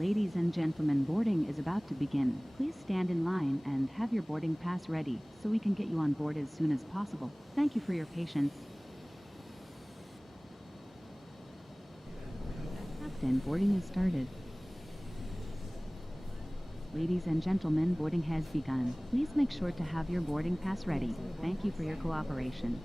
Ladies and gentlemen, boarding is about to begin. Please stand in line and have your boarding pass ready so we can get you on board as soon as possible. Thank you for your patience. Captain, boarding is started. Ladies and gentlemen, boarding has begun. Please make sure to have your boarding pass ready. Thank you for your cooperation.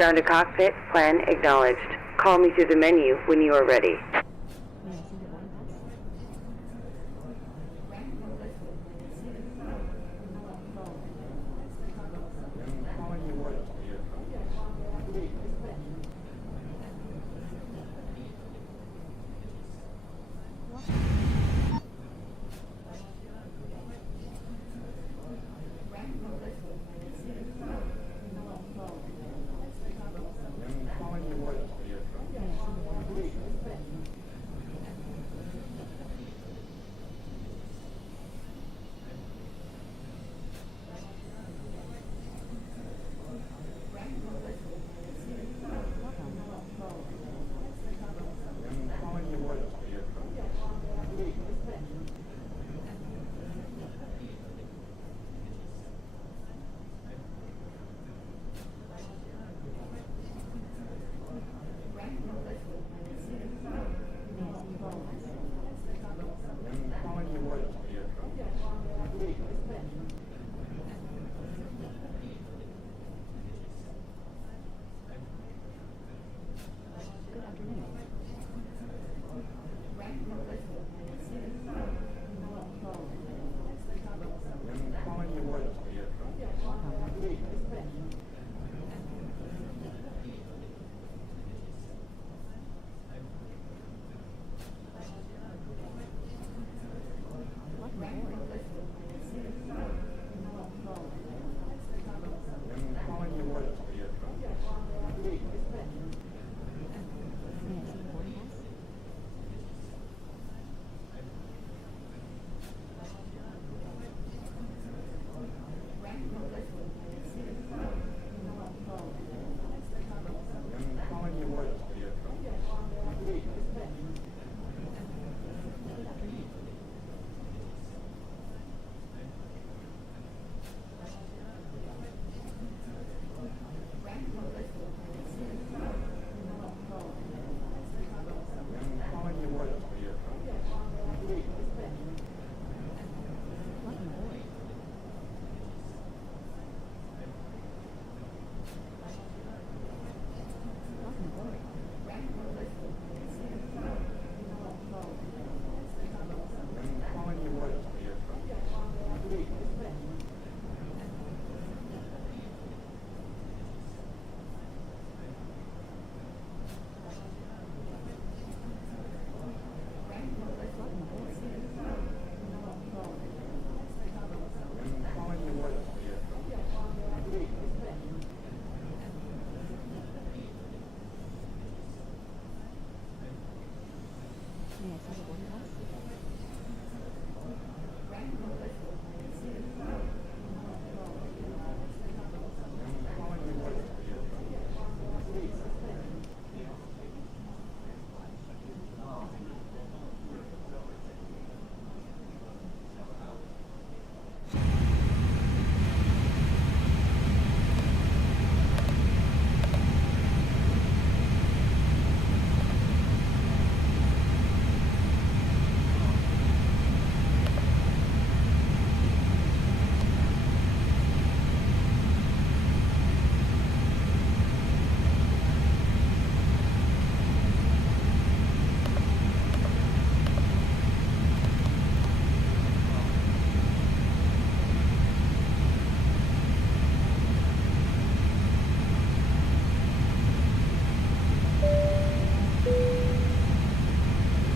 Ground to cockpit, plan acknowledged. Call me through the menu when you are ready.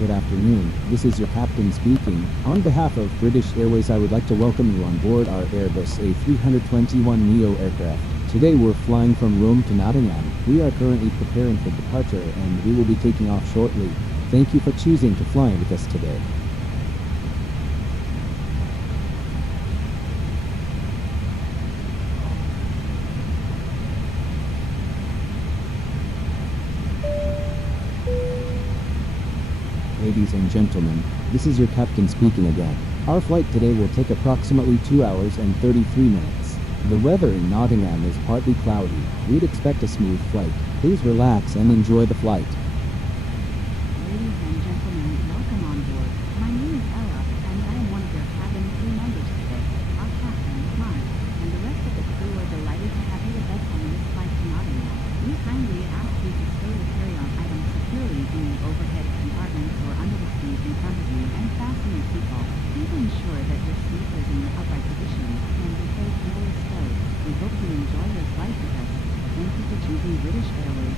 Good afternoon, this is your captain speaking. On behalf of British Airways, I would like to welcome you on board our Airbus A321neo aircraft. Today we're flying from Rome to Nottingham. We are currently preparing for departure and we will be taking off shortly. Thank you for choosing to fly with us today. Ladies and gentlemen, this is your captain speaking again. Our flight today will take approximately 2 hours and 33 minutes. The weather in Nottingham is partly cloudy. We'd expect a smooth flight. Please relax and enjoy the flight. Ladies and gentlemen, welcome on board. My name is Ella, and I am one of your cabin crew members today. Our captain, Mark, and the rest of the crew are delighted to have you with us on this flight to Nottingham. We taking British Airways.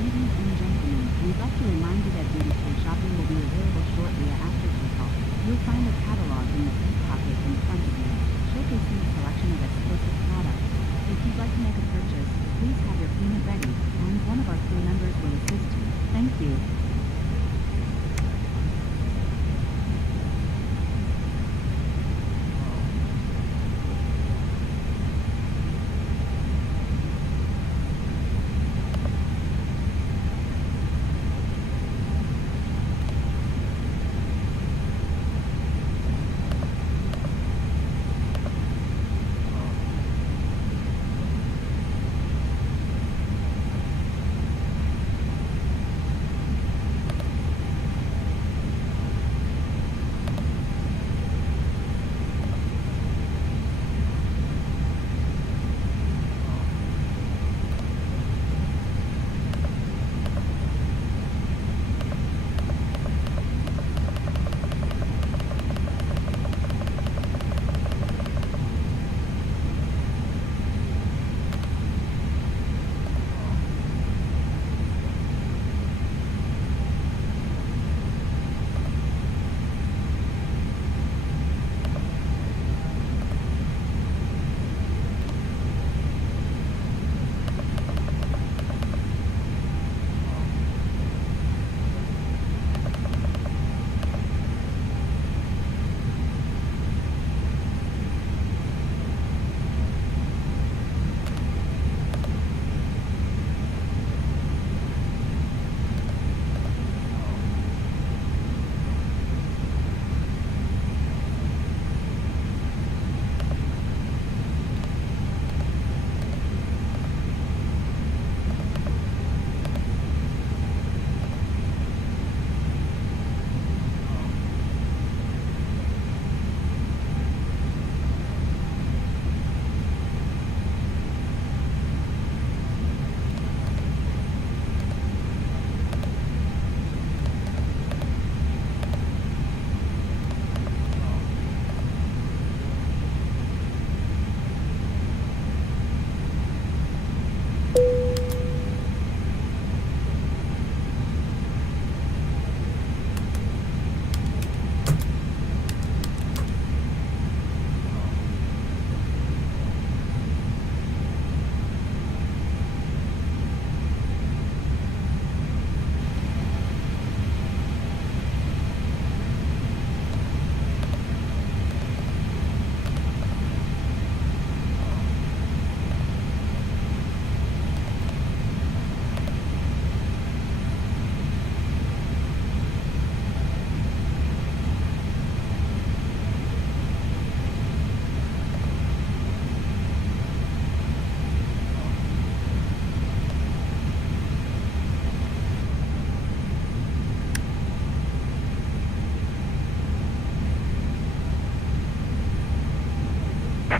Ladies and gentlemen, we'd like to remind you that duty-free shopping will be available shortly after takeoff. You'll find a catalog in the seat pocket in front of you, showcasing a selection of exclusive products. If you'd like to make a purchase, please have your payment ready, and one of our crew members will assist you. Thank you.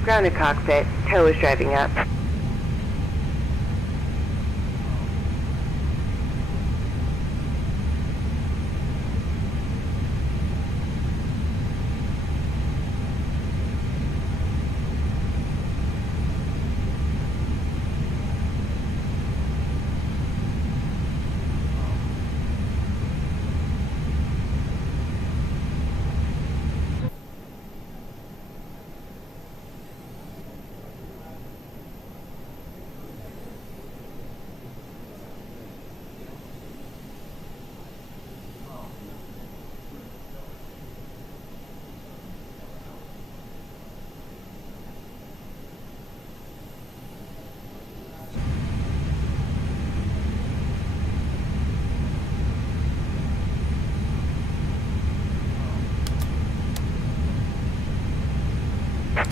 Grounded cockpit. Toliss driving up.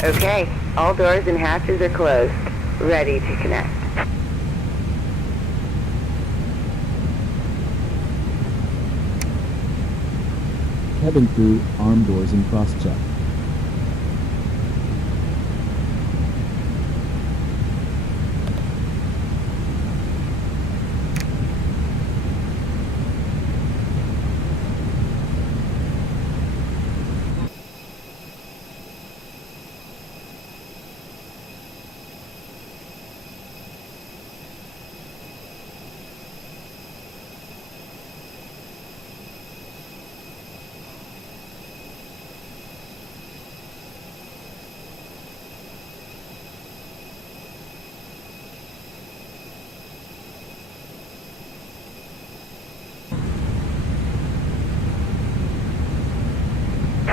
Okay, all doors and hatches are closed. Ready to connect. cabin crew, arm doors and cross-check.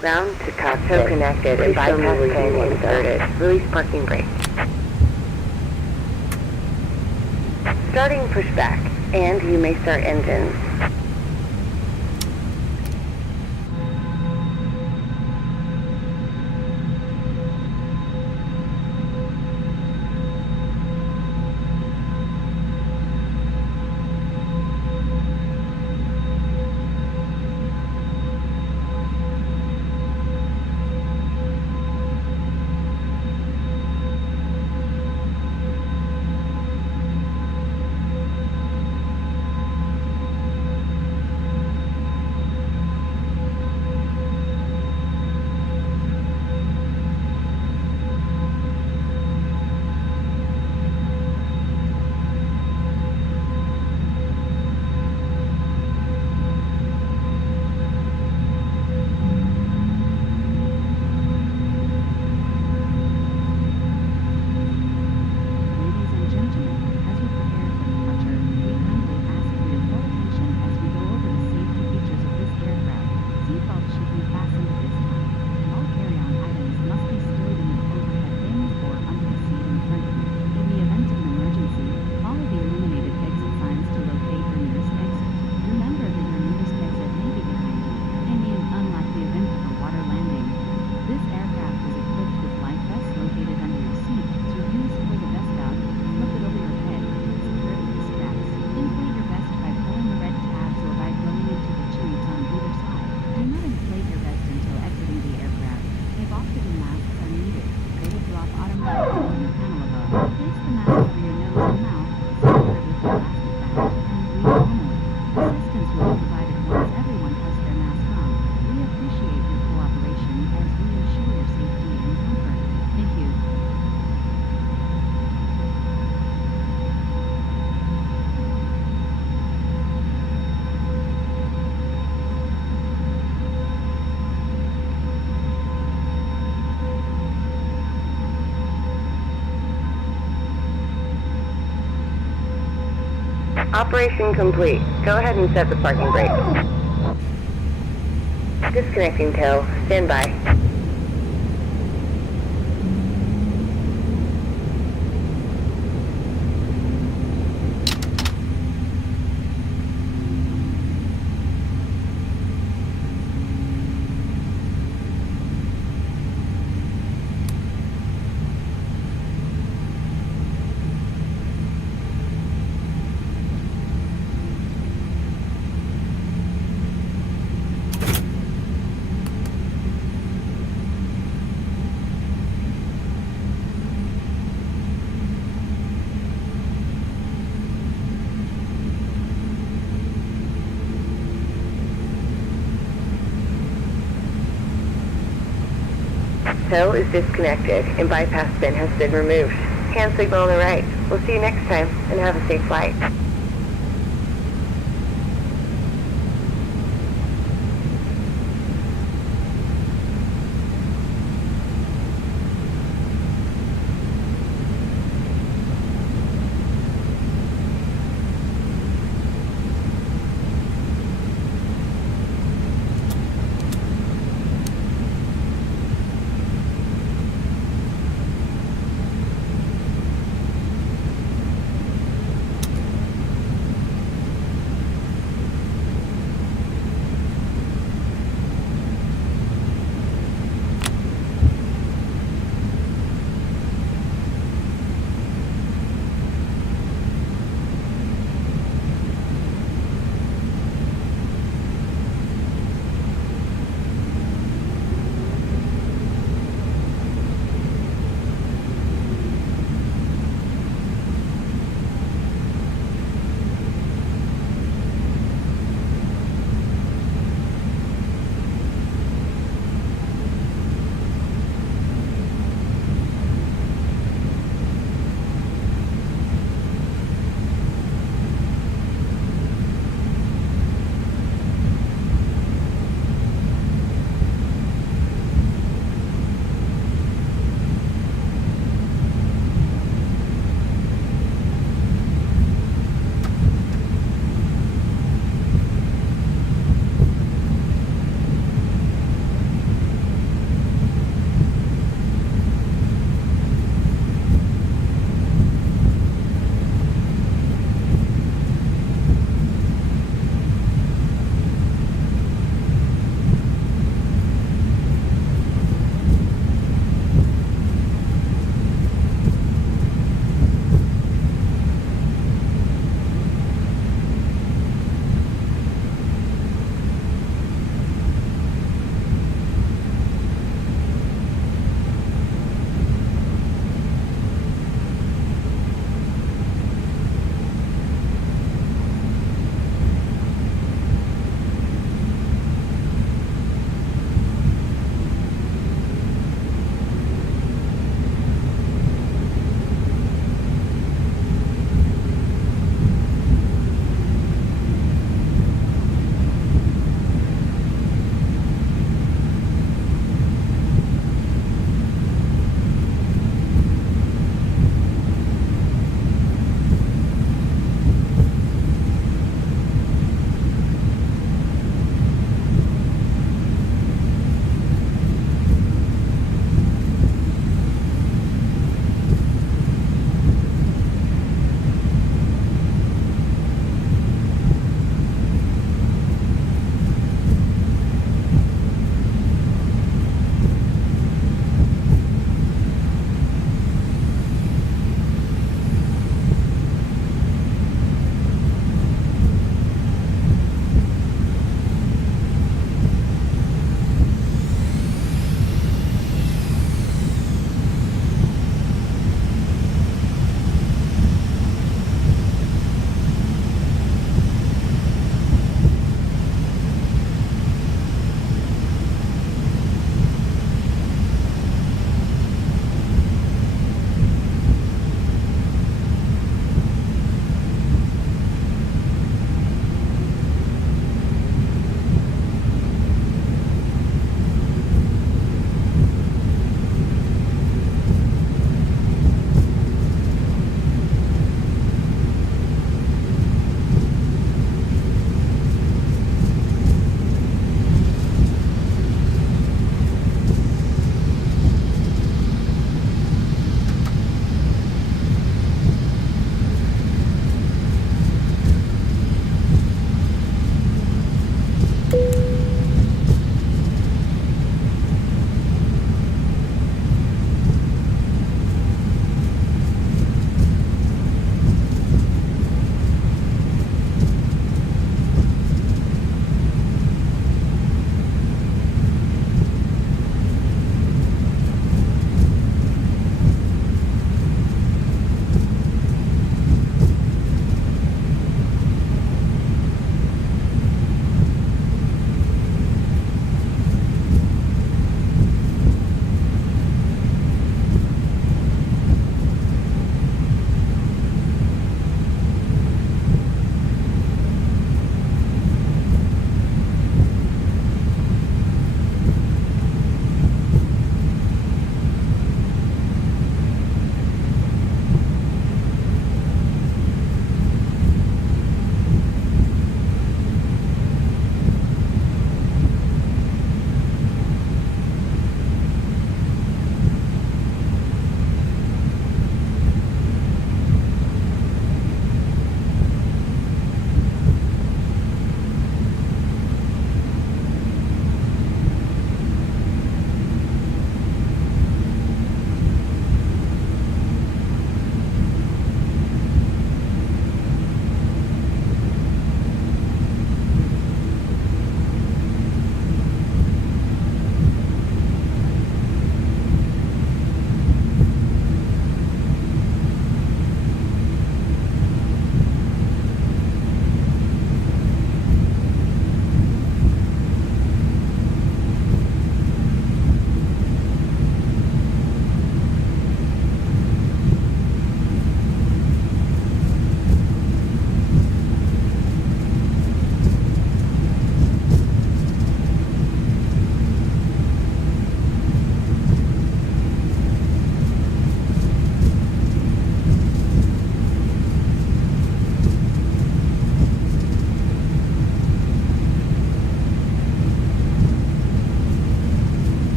Ground to cockpit connected and bypass pin inserted. Release parking brake. Starting pushback, and you may start engines. Operation complete. Go ahead and set the parking brake. Disconnecting tow. Stand by. Tow is disconnected and bypass pin has been removed. Hand signal on the right. We'll see you next time and have a safe flight.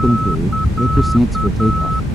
Cabin crew, take your seats for takeoff.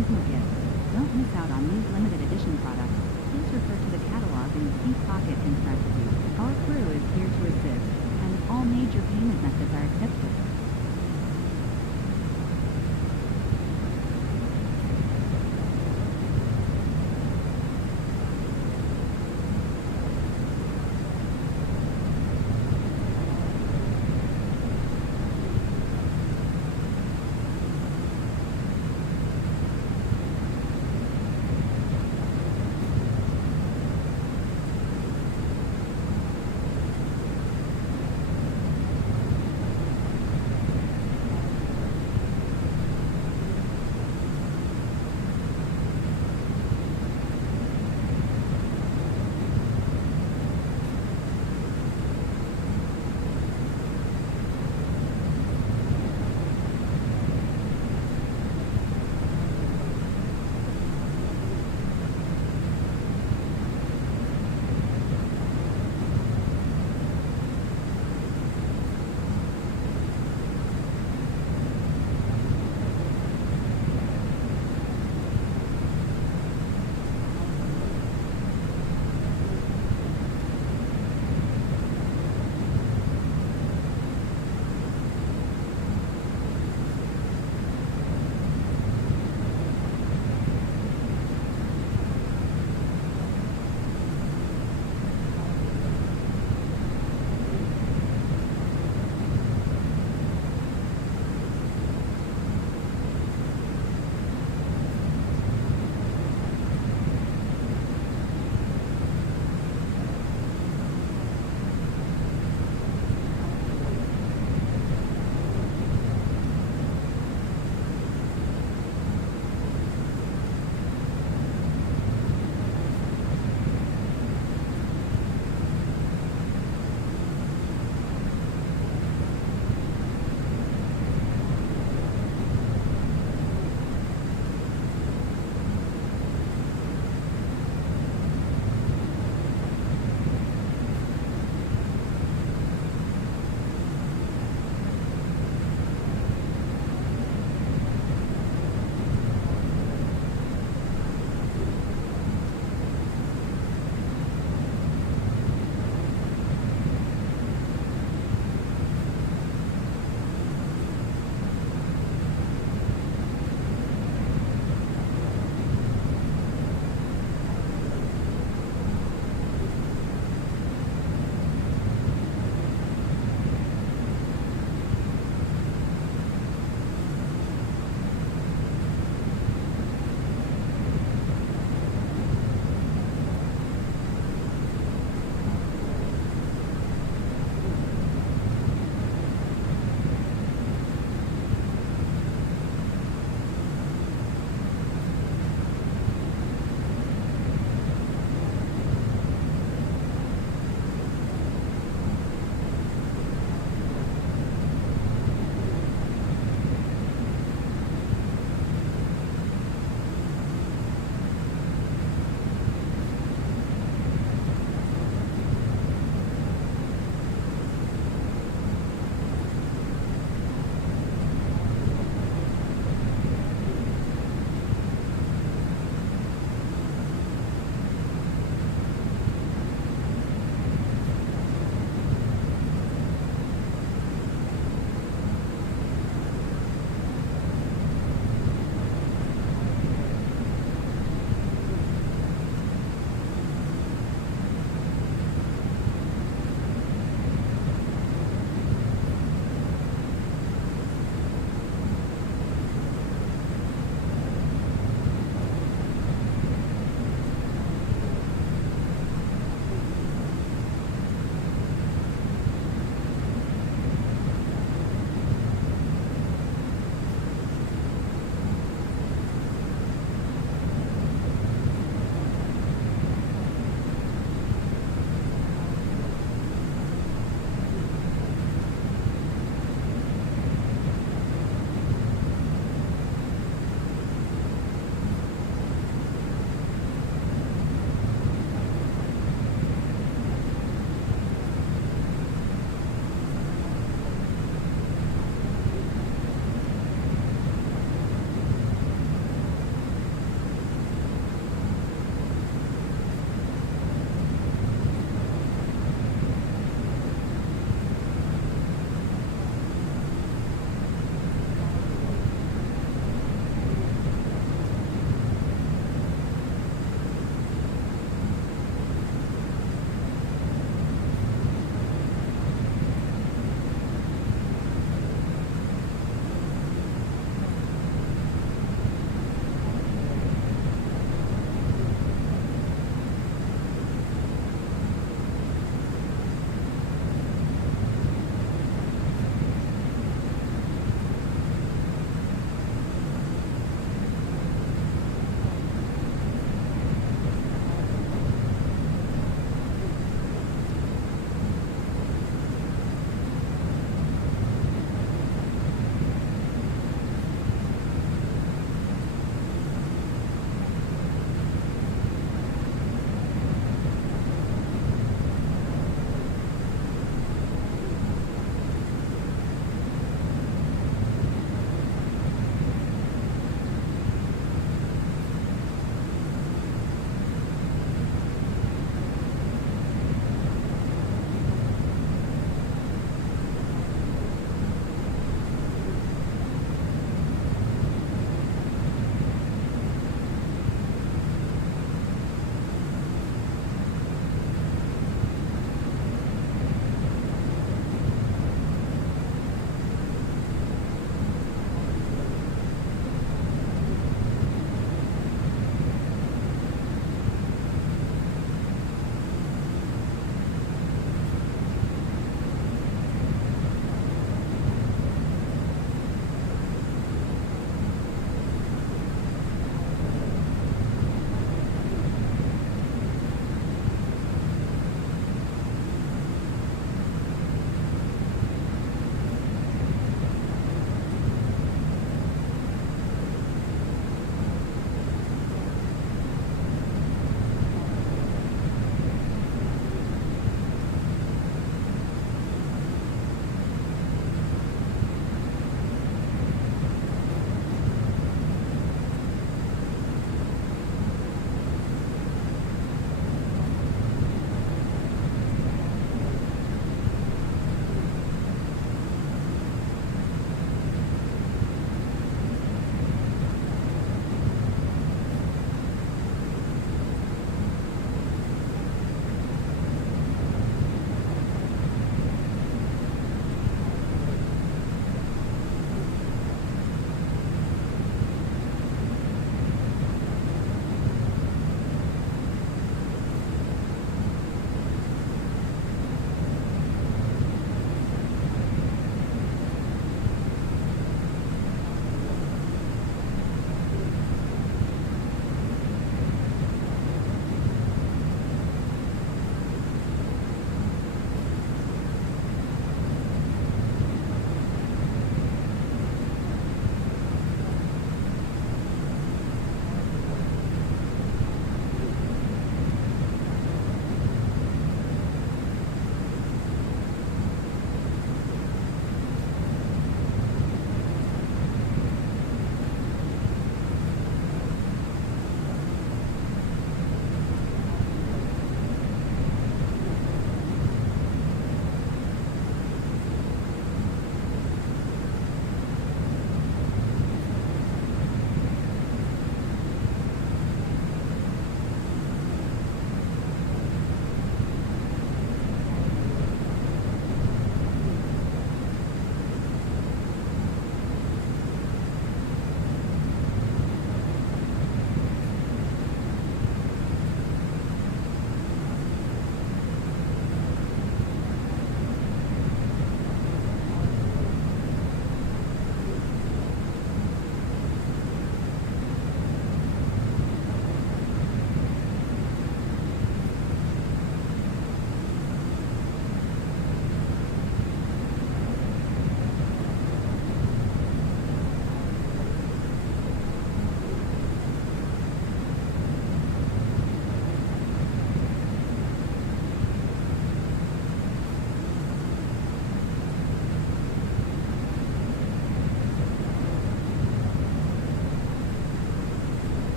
seasonal gifts. Don't miss out on these limited edition products. Please refer to the catalog in the seat pocket in front of you. Our crew is here to assist, and all major payment methods are accepted.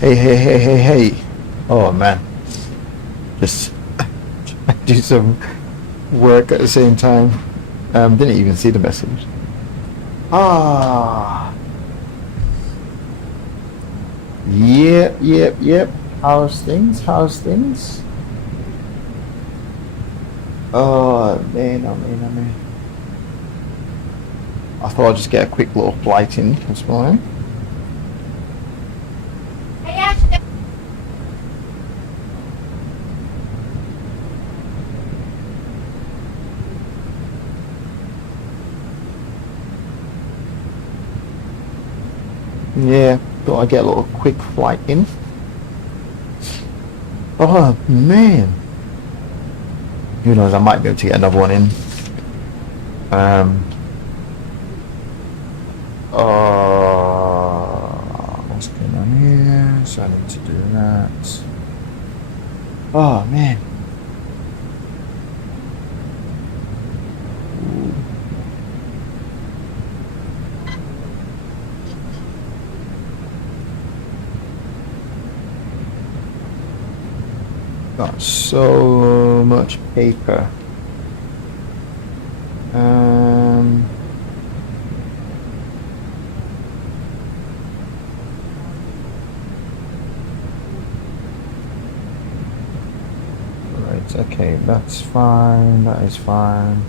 Hey. Oh man. Just do some work at the same time. Didn't even see the message. Yep. How's things? Oh man. I thought I'd just get a quick little flight in this morning. Yeah, thought I'd get a little quick flight in. Oh man. Who knows, I might be able to get another one in. What's going on here? So I need to do that. Oh man. Got so much paper. Right, okay, that's fine, that is fine.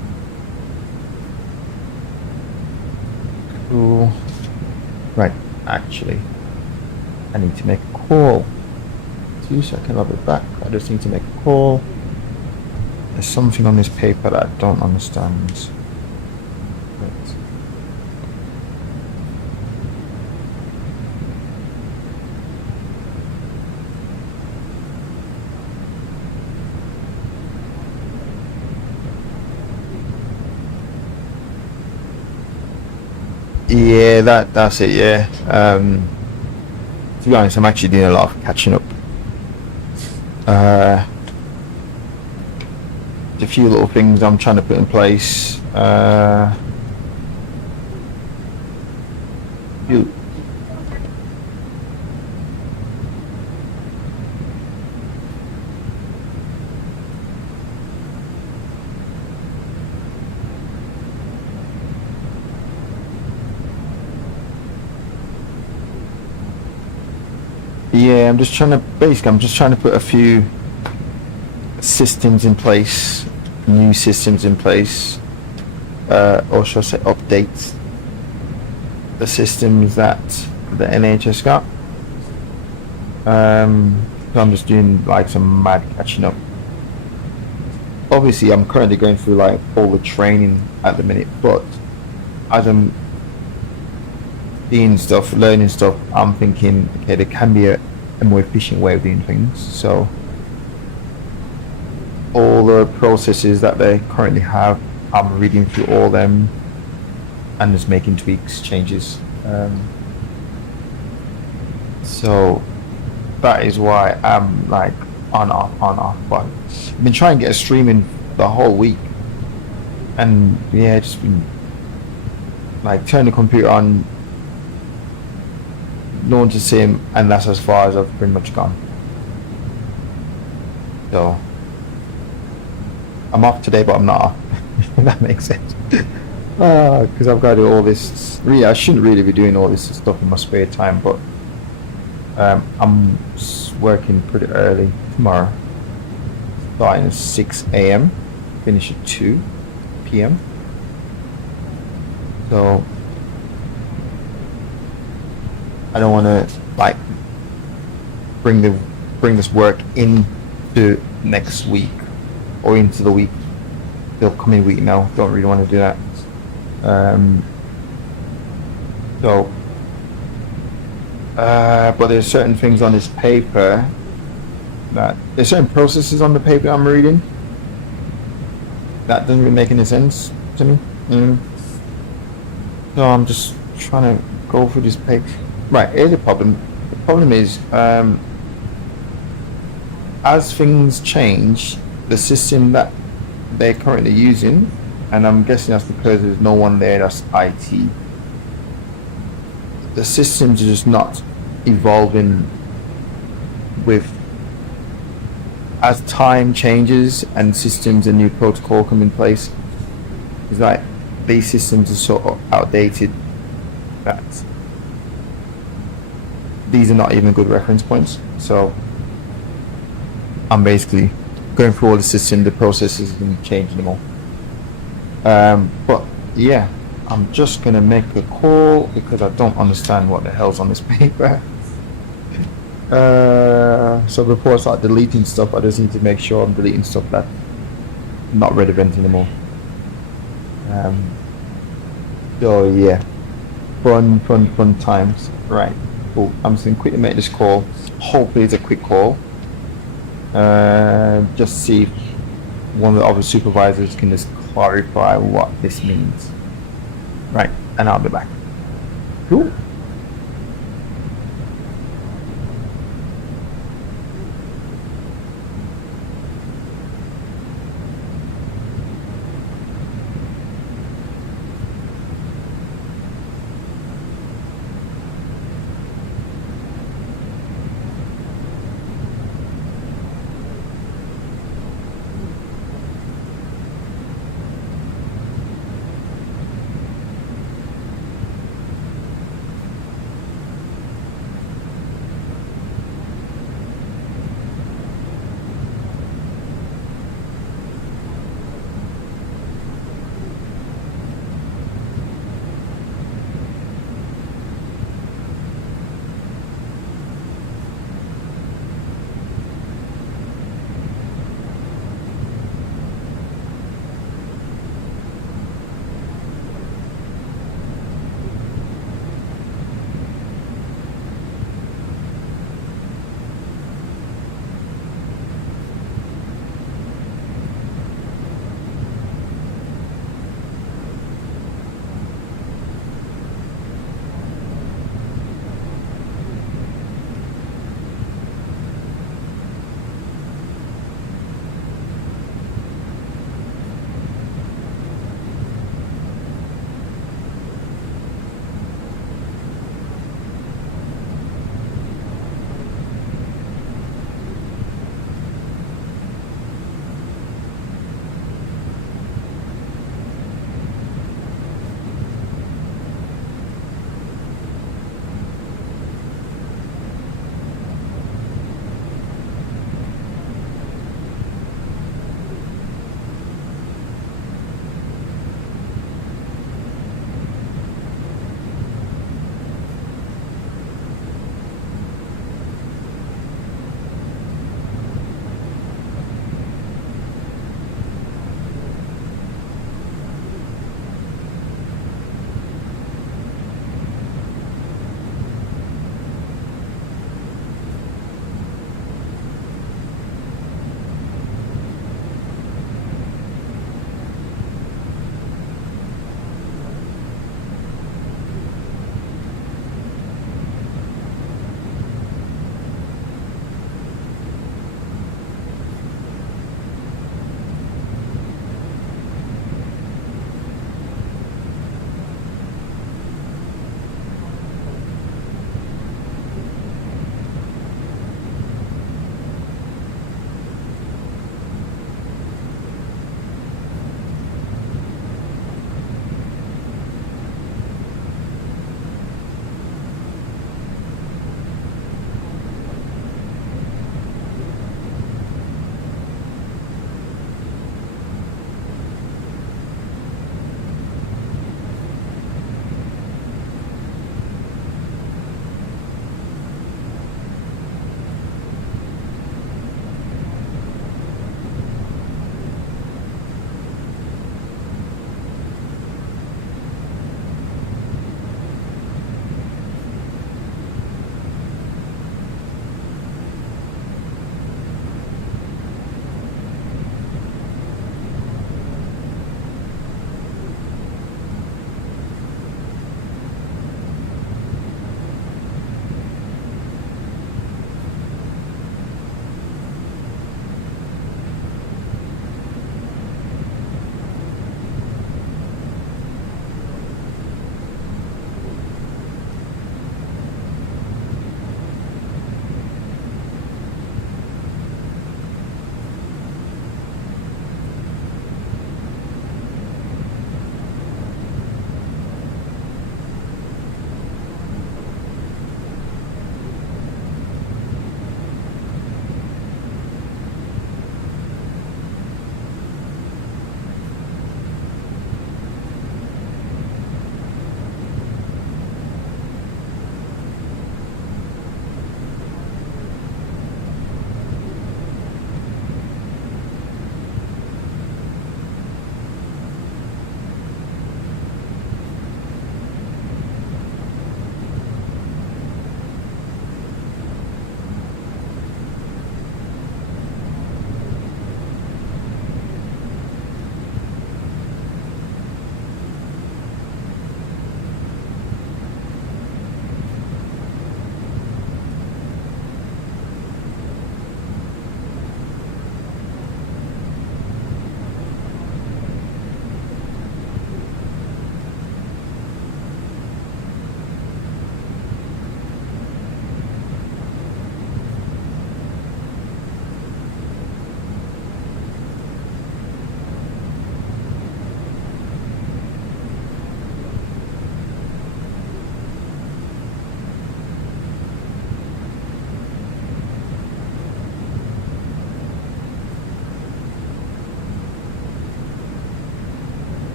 Cool. Right, actually, I need to make a call. 2 seconds, I'll be back. I just need to make a call. There's something on this paper that I don't understand. Right. Yeah, that's it, yeah. To be honest, I'm actually doing a lot of catching up. A few little things I'm trying to put in place. Yeah, I'm just trying to put a few systems in place, new systems in place, or should I say update the systems that the NHS got. So I'm just doing like some mad catching up. Obviously I'm currently going through like all the training at the minute, but as I'm seeing stuff, learning stuff, I'm thinking, okay, there can be a more efficient way of doing things. So all the processes that they currently have, I'm reading through all them and just making tweaks, changes. So that is why I'm like on off. But I've been trying to get a stream in the whole week, and yeah, just been like turn the computer on, no one to see him, and that's as far as I've pretty much gone. So I'm off today, but I'm not off. If that makes sense. Because I've got to do all this. Really, I shouldn't really be doing all this stuff in my spare time, but I'm working pretty early tomorrow, starting at 6 a.m, finish at 2 p.m. So I don't want to like bring this work into next week or into the upcoming week now. Don't really want to do that. But there's certain things on this paper there's certain processes on the paper I'm reading that doesn't really make any sense to me. So I'm just trying to go through this paper. Right, here's the problem. The problem is, as things change, the system that they're currently using, and I'm guessing that's because there's no one there that's IT, the systems are just not evolving with as time changes and systems and new protocol come in place, it's like these systems are sort of outdated. That these are not even good reference points. So I'm basically going through all the system, the processes, and changing them all. But yeah, I'm just gonna make a call because I don't understand what the hell's on this paper. So before I start deleting stuff, I just need to make sure I'm deleting stuff that's not relevant anymore. So yeah, fun times. Right, cool. I'm just gonna quickly make this call. Hopefully it's a quick call. Just see if one of the other supervisors can just clarify what this means. Right, and I'll be back. Cool.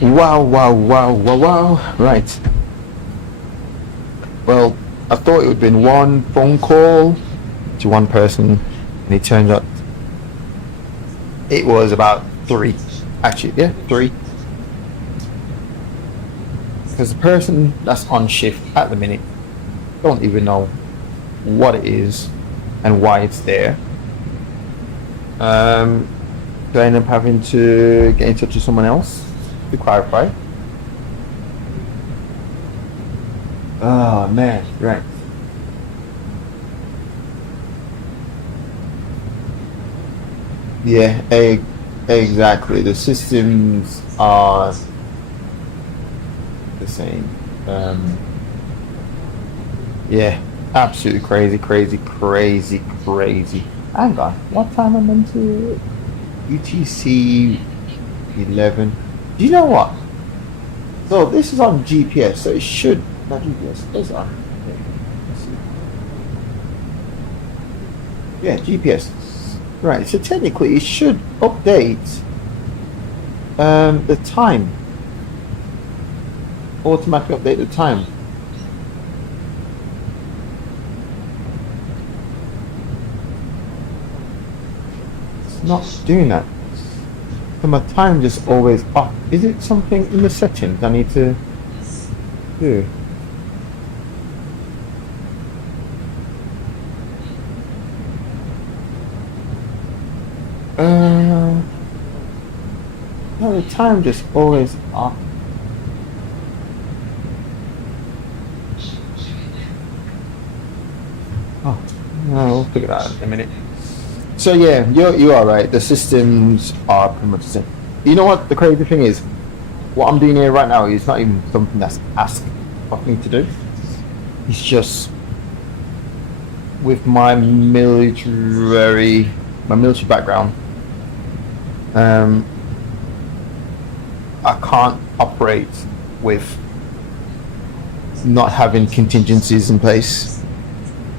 Wow, wow, wow, wow, wow. Right. Well, I thought it would have been one phone call to one person, and it turns out it was about 3. Actually, yeah, 3. Because the person that's on shift at the minute don't even know what it is and why it's there. So I end up having to get in touch with someone else to clarify. Oh man, right. Yeah, exactly. The systems are the same. Yeah, absolutely crazy. Hang on, what time am I meant to? UTC 11. Do you know what? So this is on GPS, so it should not GPS. It's on. Let's see. Yeah, GPS. Right. So technically, it should update the time. Automatically update the time. It's not doing that. So my time just always off. Is it something in the settings I need to do? No, the time just always off. Oh, no, we'll figure that out in a minute. So yeah, you are right. The systems are pretty much the same. You know what the crazy thing is? What I'm doing here right now is not even something that's asked of me to do. It's just with my military background. I can't operate with not having contingencies in place,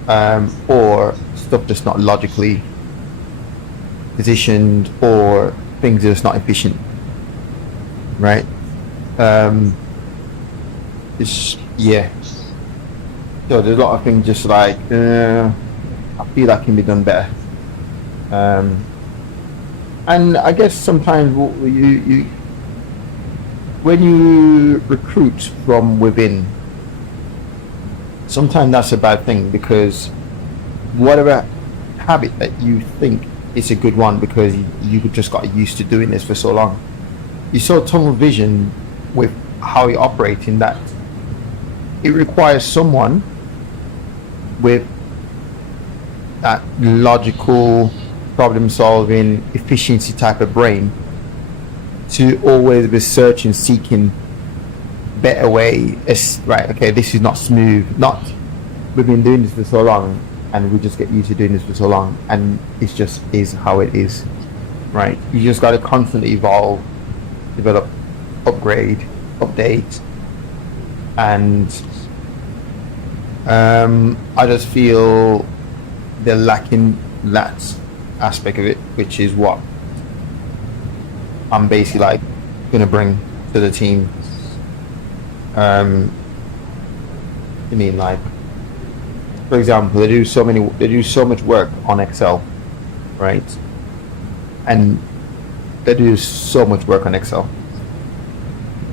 or stuff that's not logically positioned, or things that's not efficient, right? It's, yeah. So there's a lot of things just like, I feel that can be done better. And I guess sometimes when you recruit from within, sometimes that's a bad thing, because whatever habit that you think is a good one because you just got used to doing this for so long, you saw tunnel vision with how you operate in that it requires someone with that logical problem solving efficiency type of brain to always be searching, seeking better way. It's right, okay, this is not smooth, not we've been doing this for so long and we just get used to doing this for so long, and it's just is how it is, right? You just got to constantly evolve, develop, upgrade, update, and I just feel they're lacking that aspect of it, which is what I'm basically like gonna bring to the team. I mean, like, for example, they do so much work on Excel, right? And they do so much work on Excel,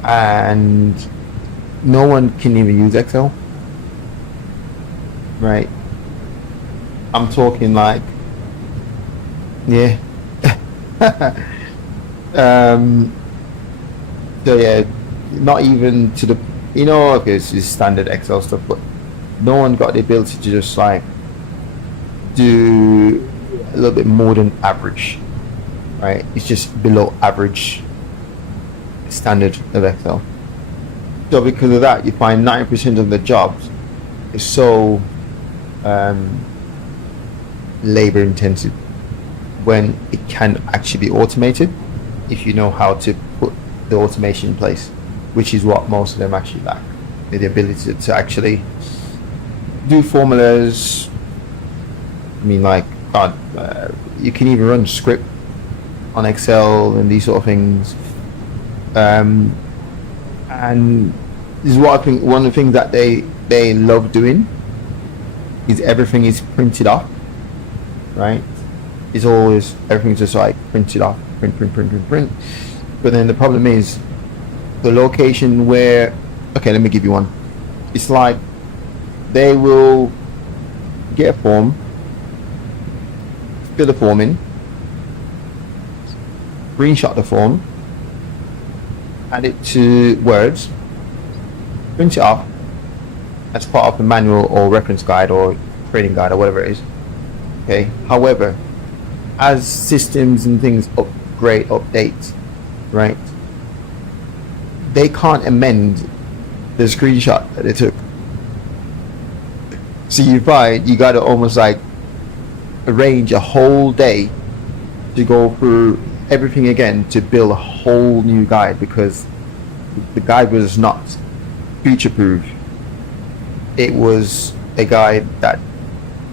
and no one can even use Excel, right? I'm talking like, yeah. So yeah, not even to the, okay, it's standard Excel stuff, but no one got the ability to just like do a little bit more than average, right? It's just below average standard of Excel. So because of that, you find 90% of the jobs is so labor intensive, when it can actually be automated if you know how to put the automation in place, which is what most of them actually lack, the ability to actually do formulas. I mean, like, God, you can even run script on Excel and these sort of things. And this is what I think one of the things that they love doing is everything is printed off, right? It's always, everything's just like printed off, print. But then the problem is the location where, okay, let me give you one. It's like they will get a form, fill the form in, screenshot the form, add it to Words, print it off as part of the manual or reference guide or training guide or whatever it is. Okay. However, as systems and things update, right? They can't amend the screenshot that they took. So you gotta almost like arrange a whole day to go through everything again to build a whole new guide, because the guide was not future proof. It was a guide that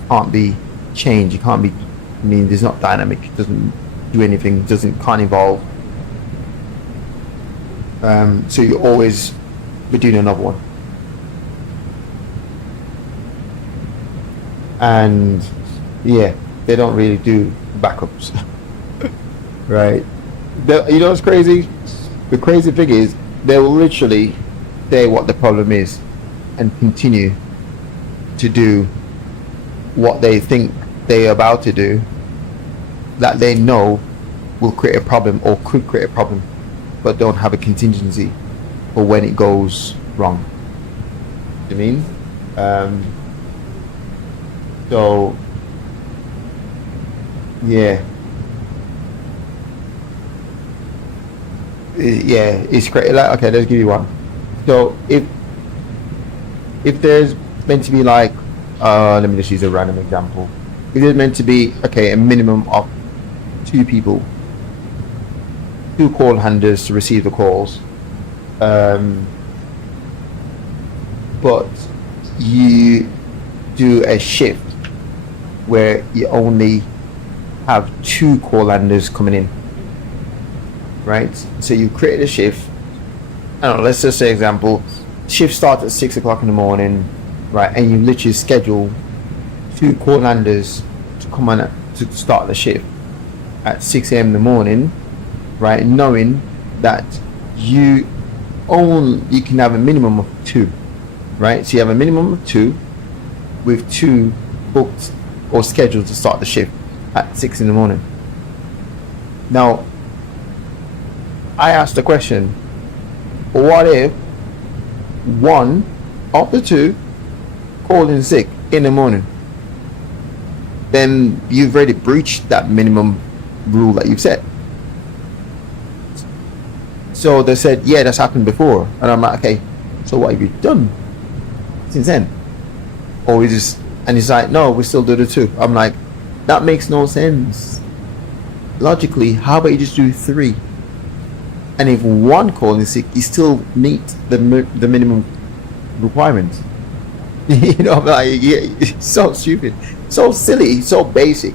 can't be changed. It can't be, I mean, it's not dynamic. It doesn't do anything. Can't evolve. So you always be doing another one. And yeah, they don't really do backups. Right? You know what's crazy? The crazy thing is they will literally say what the problem is and continue to do what they think they're about to do, that they know will create a problem or could create a problem, but don't have a contingency for when it goes wrong. You know what I mean? So yeah, it's great. Like, okay, let's give you one. So if there's meant to be like, let me just use a random example. If there's meant to be, okay, a minimum of 2 people, 2 call handlers to receive the calls, but you do a shift where you only have 2 call handlers coming in, right? So you create a shift. I don't know, let's just say example, shift starts at 6 o'clock in the morning, right? And you literally schedule 2 call handlers to come on to start the shift at 6 a.m. in the morning, right? Knowing that you can have a minimum of 2, right? So you have a minimum of 2 with 2 booked or scheduled to start the shift at 6 in the morning. Now, I asked the question, what if one of the 2 called in sick in the morning? Then you've already breached that minimum rule that you've set. So they said, yeah, that's happened before. And I'm like, okay, so what have you done since then? Or we just, and he's like, no, we still do the 2. I'm like, that makes no sense. Logically, how about you just do 3? And if 1 call is sick, you still meet the minimum requirements. You know, like, yeah, it's so stupid, so silly, so basic,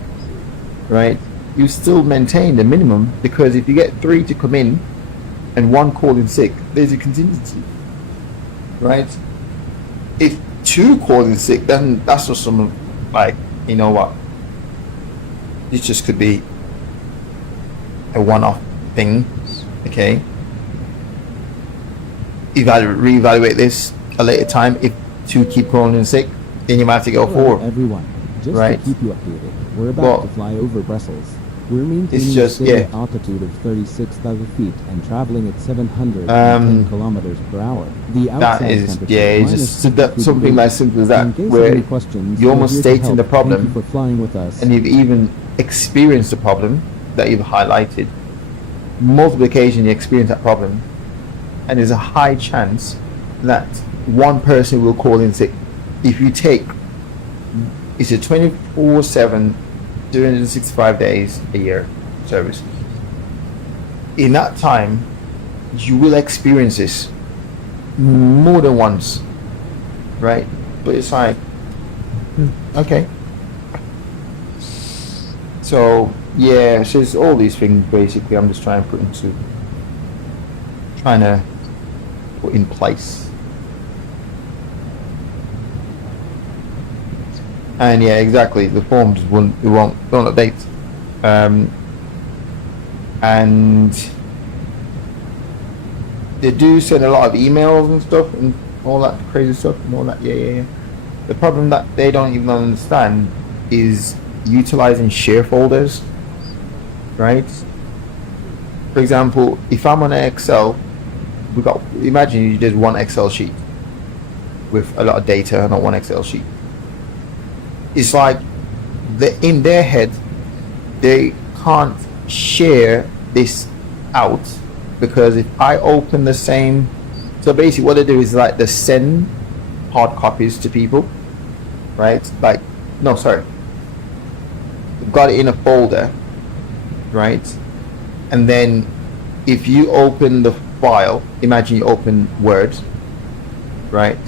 right? You still maintain the minimum, because if you get 3 to come in and 1 call in sick, there's a contingency, right? If 2 call in sick, then that's just some, like, you know what? This just could be a one-off thing. Okay, reevaluate this a later time. If 2 keep calling in sick, then you might have to go 4. Everyone, just right? to keep you updated, we're about to fly over Brussels. We're maintaining just, a steady altitude of 36,000 feet and traveling at 710 kilometers per hour. The outside that is, temperature it's just something as simple as that, where you're almost stating the problem, Thank you for flying with us. and you've even experienced the problem that you've highlighted. Multiple occasions you experience that problem, and there's a high chance that 1 person will call in sick. If you take, it's a 24/7, 365 days a year service. In that time, you will experience this more than once, right? But it's like, okay. So yeah, so it's all these things basically. I'm just trying to put in place. And yeah, exactly, the forms don't update. And they do send a lot of emails and stuff and all that crazy stuff and all that. Yeah. The problem that they don't even understand is utilizing share folders, right? For example, if I'm on an Excel, imagine you did one Excel sheet with a lot of data on one Excel sheet. It's like in their head, they can't share this out, because if I open the same, so basically what they do is like they send hard copies to people, right? Like, no, sorry, they've got it in a folder, right? And then if you open the file, imagine you open Word, right?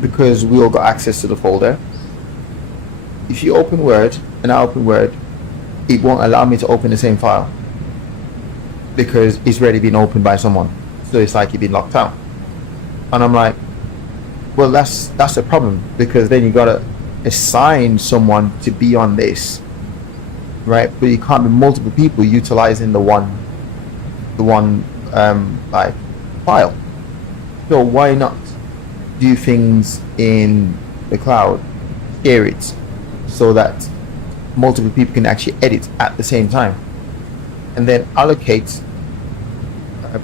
Because we all got access to the folder. If you open Word and I open Word, it won't allow me to open the same file because it's already been opened by someone. So it's like you've been locked out. And I'm like, well, that's a problem, because then you gotta assign someone to be on this, right? But you can't be multiple people utilizing the one like file. So why not do things in the cloud, share it, so that multiple people can actually edit at the same time, and then allocate.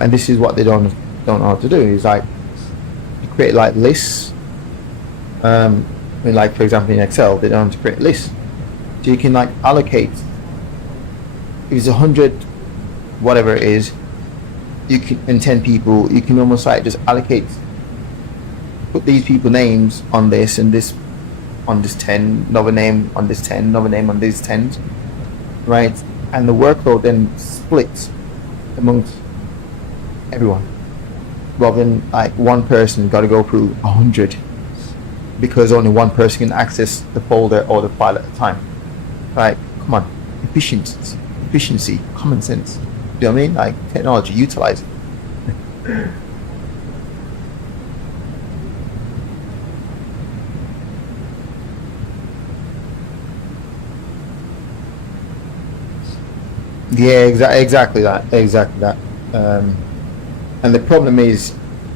And this is what they don't know how to do, is like you create like lists. Like for example in Excel, they don't know how to create lists, so you can like allocate. If it's 100, whatever it is, you can, and 10 people, you can almost like just allocate, put these people names on this and this on this 10, another name on this 10, another name on these 10, right? And the workload then splits amongst everyone, rather than like one person got to go through 100, because only one person can access the folder or the file at a time. Like, come on, efficiency, common sense. You know what I mean? Like, technology, utilize it. Yeah, exactly that. And the problem is,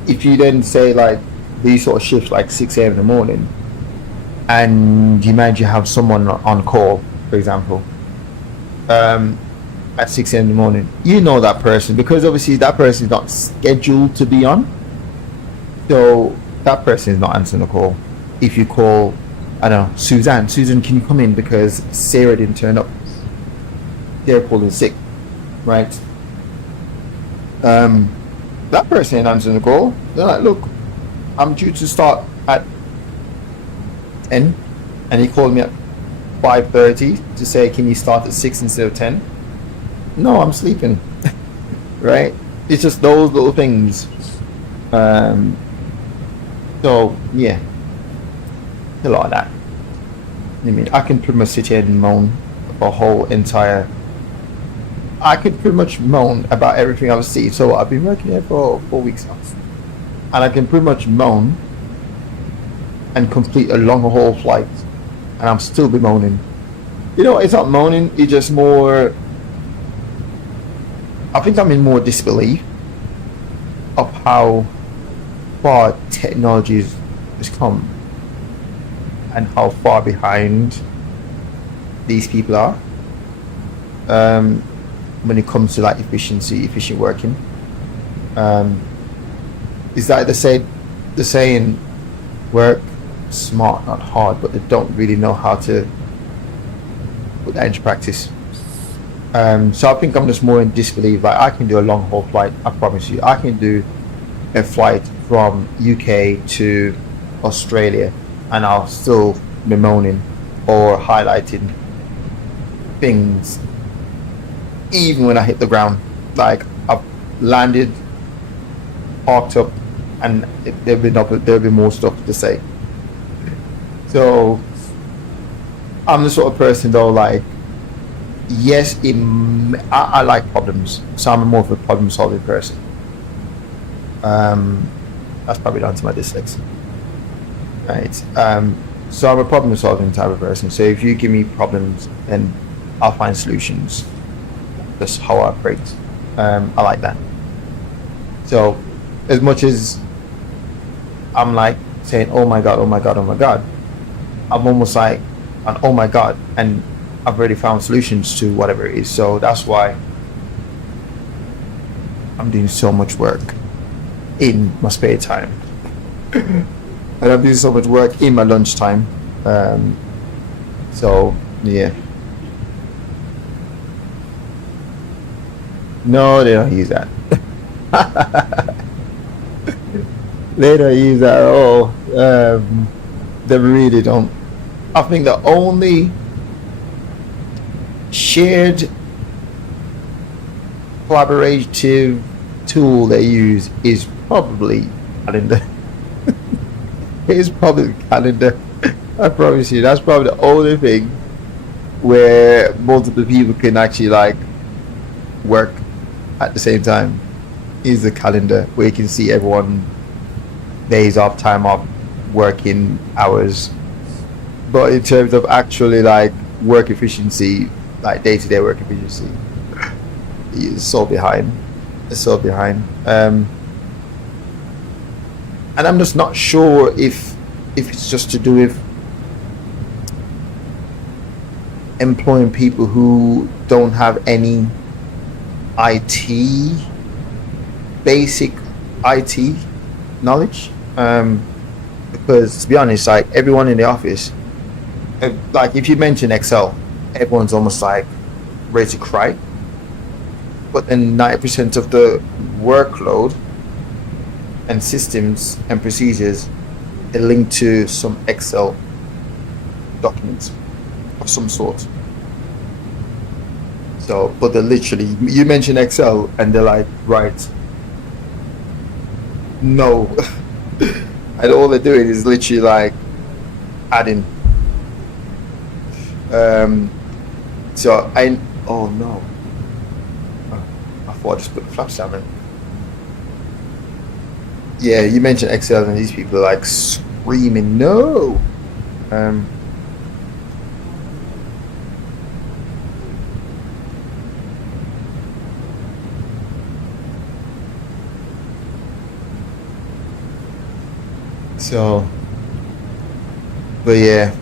if you then say like these sort of shifts like 6 a.m. in the morning, and you imagine you have someone on call, for example, at 6 a.m. in the morning, you know that person, because obviously that person is not scheduled to be on, so that person is not answering the call. If you call, I don't know, Susan, can you come in because Sarah didn't turn up, they're calling sick, right? That person ain't answering the call. They're like, look, I'm due to start at 10, and he called me at 5:30 to say, can you start at 6 instead of 10? No, I'm sleeping. Right? It's just those little things. So yeah, a lot of that. I mean, I can pretty much sit here and moan a whole entire. I could pretty much moan about everything I've seen. So I've been working here for 4 weeks now, and I can pretty much moan and complete a long haul flight, and I'm still be moaning. You know, it's not moaning. It's just more. I think I'm in more disbelief of how far technology has come and how far behind these people are. When it comes to like efficient working, is that the saying, work smart, not hard, but they don't really know how to put that into practice. So I think I'm just more in disbelief. Like, I can do a long haul flight, I promise you. I can do a flight from UK to Australia, and I'll still be moaning or highlighting things even when I hit the ground. Like, I've landed, parked up, and there'll be more stuff to say. So I'm the sort of person though, like, yes, I like problems, so I'm more of a problem solving person. That's probably down to my dyslexia, right? So I'm a problem solving type of person. So if you give me problems, then I'll find solutions. That's how I operate. I like that. So as much as I'm like saying, oh my God, oh my God, oh my God, I'm almost like an oh my God, and I've already found solutions to whatever it is. So that's why I'm doing so much work in my spare time. And I'm doing so much work in my lunchtime. So yeah. No, they don't use that. They don't use that at all. They really don't. I think the only shared collaborative tool they use is probably calendar. It's probably calendar. I promise you, that's probably the only thing where multiple people can actually like work at the same time, is the calendar, where you can see everyone days off, time off, working hours. But in terms of actually like work efficiency, like day-to-day work efficiency, it's so behind. It's so behind. And I'm just not sure if it's just to do with employing people who don't have any IT, basic IT knowledge. Because to be honest, like everyone in the office, like if you mention Excel, everyone's almost like ready to cry. But then 90% of the workload and systems and procedures are linked to some Excel documents of some sort. So, but they're literally, you mention Excel and they're like, right, no. And all they're doing is literally like adding. So oh no. I thought I just put the flaps down in. Yeah, you mentioned Excel and these people are like screaming, no. So, but yeah,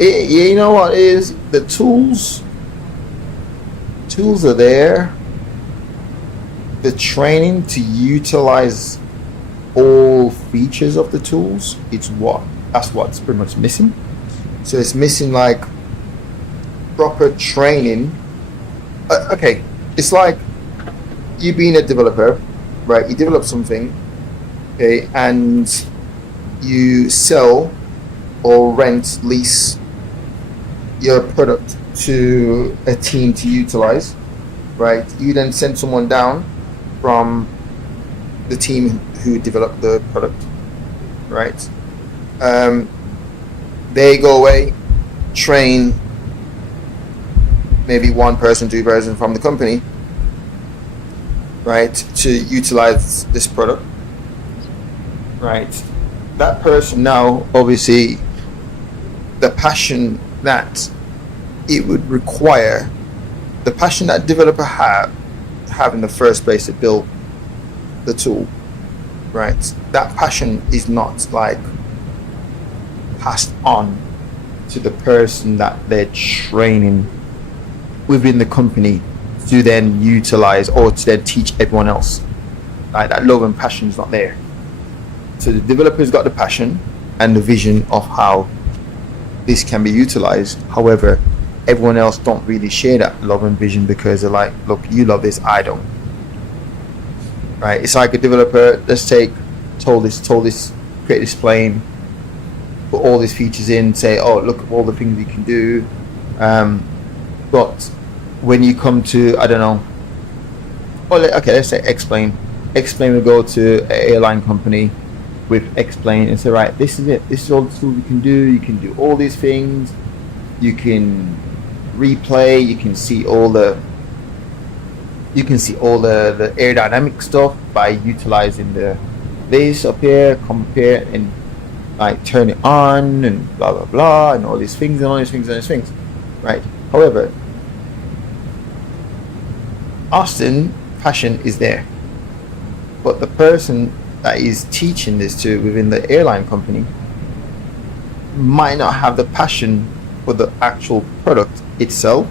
you know what is the tools are there. The training to utilize all features of the tools, that's what's pretty much missing. So it's missing like proper training. Okay, it's like you being a developer, right? You develop something, okay, and you sell or rent, lease your product to a team to utilize, right? You then send someone down from the team who developed the product, right? They go away, train maybe one person, two person from the company, right, to utilize this product, right? That person now, obviously, the passion that it would require, the passion that developer have in the first place to build the tool, right? That passion is not like passed on to the person that they're training within the company to then utilize or to then teach everyone else. Like that love and passion is not there. So the developer's got the passion and the vision of how this can be utilized. However, everyone else don't really share that love and vision because they're like, look, you love this, I don't. Right? It's like a developer, let's take Toliss, create this plane, put all these features in, say, oh, look at all the things you can do. But when you come to, I don't know, okay, let's say Xplane. Xplane will go to an airline company with Xplane and say, right, this is it. This is all the tools you can do. You can do all these things. You can replay. You can see all the you can see all the aerodynamic stuff by utilizing this up here, come up here and like turn it on and blah blah blah and all these things and all these things and all these things, right? However, Austin passion is there, but the person that is teaching this to within the airline company might not have the passion for the actual product itself,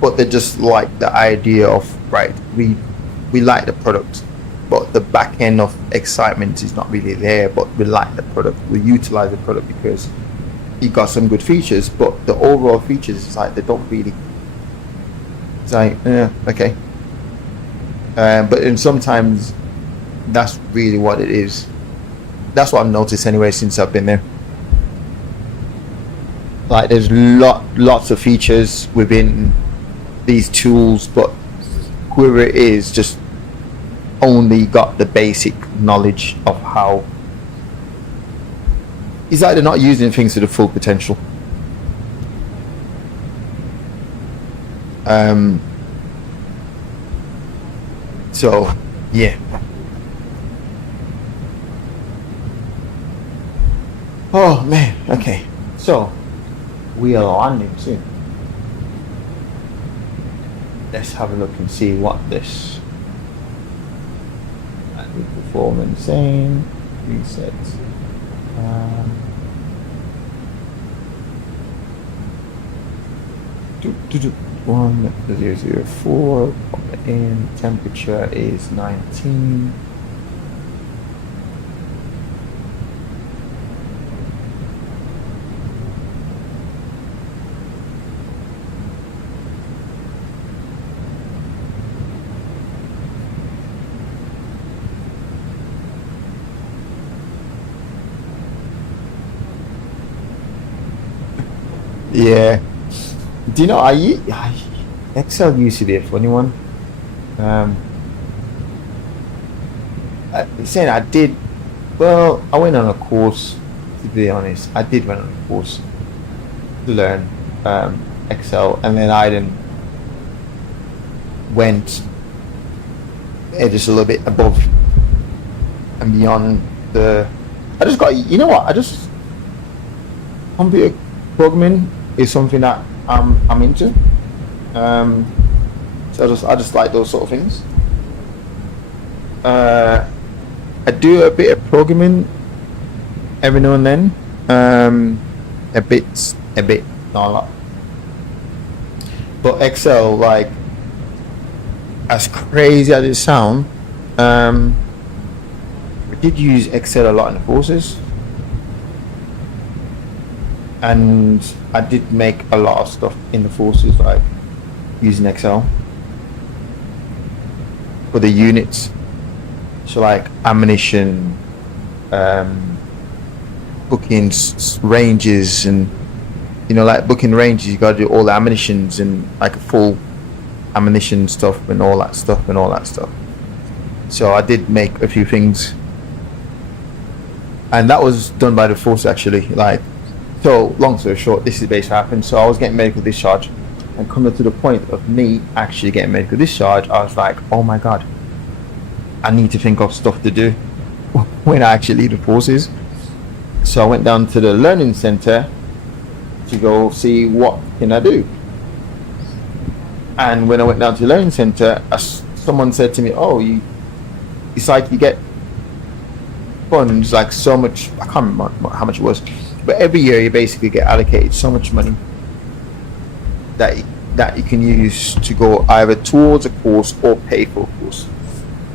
but they just like the idea of, right, we like the product, but the back end of excitement is not really there, but we like the product, we utilize the product because it got some good features, but the overall features is like they don't really, it's like, yeah, okay. But then sometimes that's really what it is. That's what I've noticed anyway since I've been there. Like there's lots of features within these tools, but whoever it is just only got the basic knowledge of how. It's like they're not using things to the full potential. So yeah. Oh man, okay. So we are landing soon. Let's have a look and see what this performance saying. Reset. 1004. Pop it in. Temperature is 19. Yeah. Do you know, Excel used to be a funny one. Saying I did, well, I went on a course, to be honest. I did went on a course to learn Excel, and then I then went just a little bit above and beyond I just got, you know what, computer programming is something that I'm into. So I just like those sort of things. I do a bit of programming every now and then. A bit, not a lot. But Excel, like, as crazy as it sounds, we did use Excel a lot in the forces. And I did make a lot of stuff in the forces, like using Excel for the units. So like ammunition, booking ranges, and like booking ranges, you got to do all the ammunitions and like a full ammunition stuff and all that stuff. So I did make a few things, and that was done by the force actually. Like, so long story short, this is basically what happened. So I was getting medical discharge, and coming to the point of me actually getting medical discharge, I was like, oh my god, I need to think of stuff to do when I actually leave the forces. So I went down to the learning center to go see what can I do. And when I went down to the learning center, someone said to me, oh, it's like you get funds, like so much, I can't remember how much it was, but every year you basically get allocated so much money that you can use to go either towards a course or pay for a course,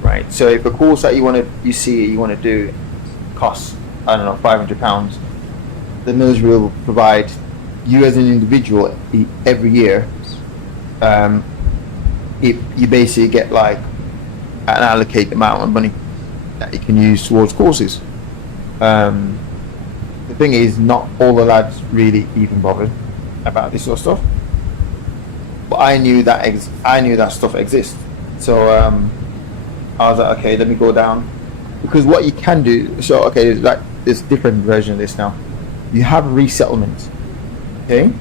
right? So if a course that you want to do costs, I don't know, £500, the military will provide you as an individual every year. If you basically get like an allocated amount of money that you can use towards courses. The thing is, not all the lads really even bothered about this sort of stuff, but I knew that stuff exists. So I was like, okay, let me go down, because what you can do. So okay, there's different version of this now. You have resettlement. Okay,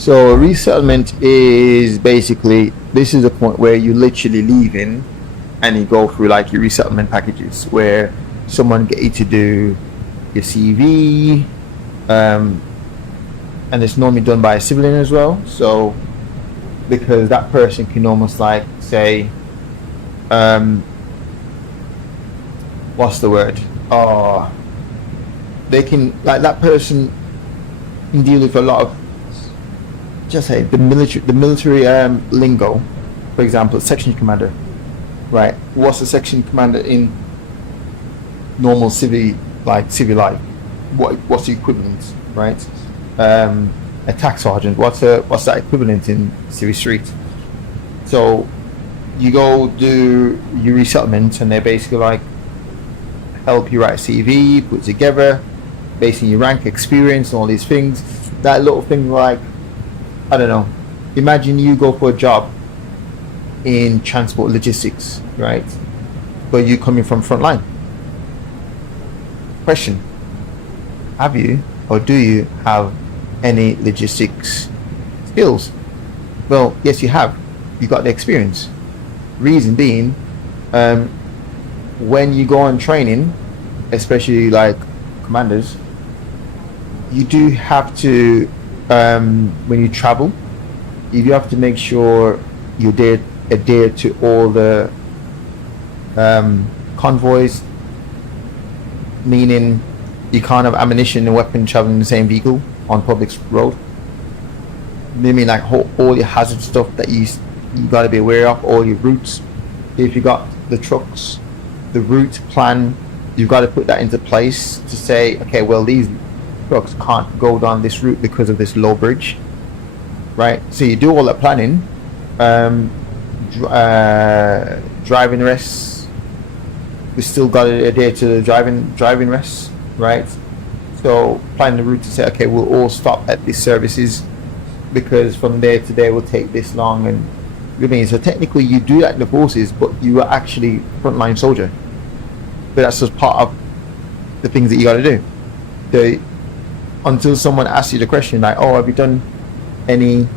So resettlement is basically, this is the point where you literally leave in and you go through like your resettlement packages where someone get you to do your CV, and it's normally done by a civilian as well. So because that person can almost like say, what's the word? They can, like, that person can deal with a lot of, just say the military lingo. For example, section commander, right? What's a section commander in normal civil life? What's the equivalent, right? Attack sergeant. What's that equivalent in civil street? So you go do your resettlement, and they basically like help you write a CV, put it together, based on your rank, experience, and all these things. That little thing, like, I don't know, imagine you go for a job in transport logistics, right? But you coming from frontline. Question: have you or do you have any logistics skills? Well, yes, you have. You got the experience. Reason being, when you go on training, especially like commanders, you do have to, when you travel, you do have to make sure you adhere to all the convoys, meaning you can't have ammunition and weapon traveling in the same vehicle on public road. I mean, like all your hazard stuff that you got to be aware of, all your routes. If you got the trucks, the route plan, you've got to put that into place to say, okay, well, these trucks can't go down this route because of this low bridge, right? So you do all that planning. Driving rests, we still got to adhere to the driving rests, right? So plan the route to say, okay, we'll all stop at these services because from there to there will take this long. And you mean, so technically you do that in the forces, but you are actually frontline soldier. But that's just part of the things that you got to do. Until someone asks you the question like, oh, have you done any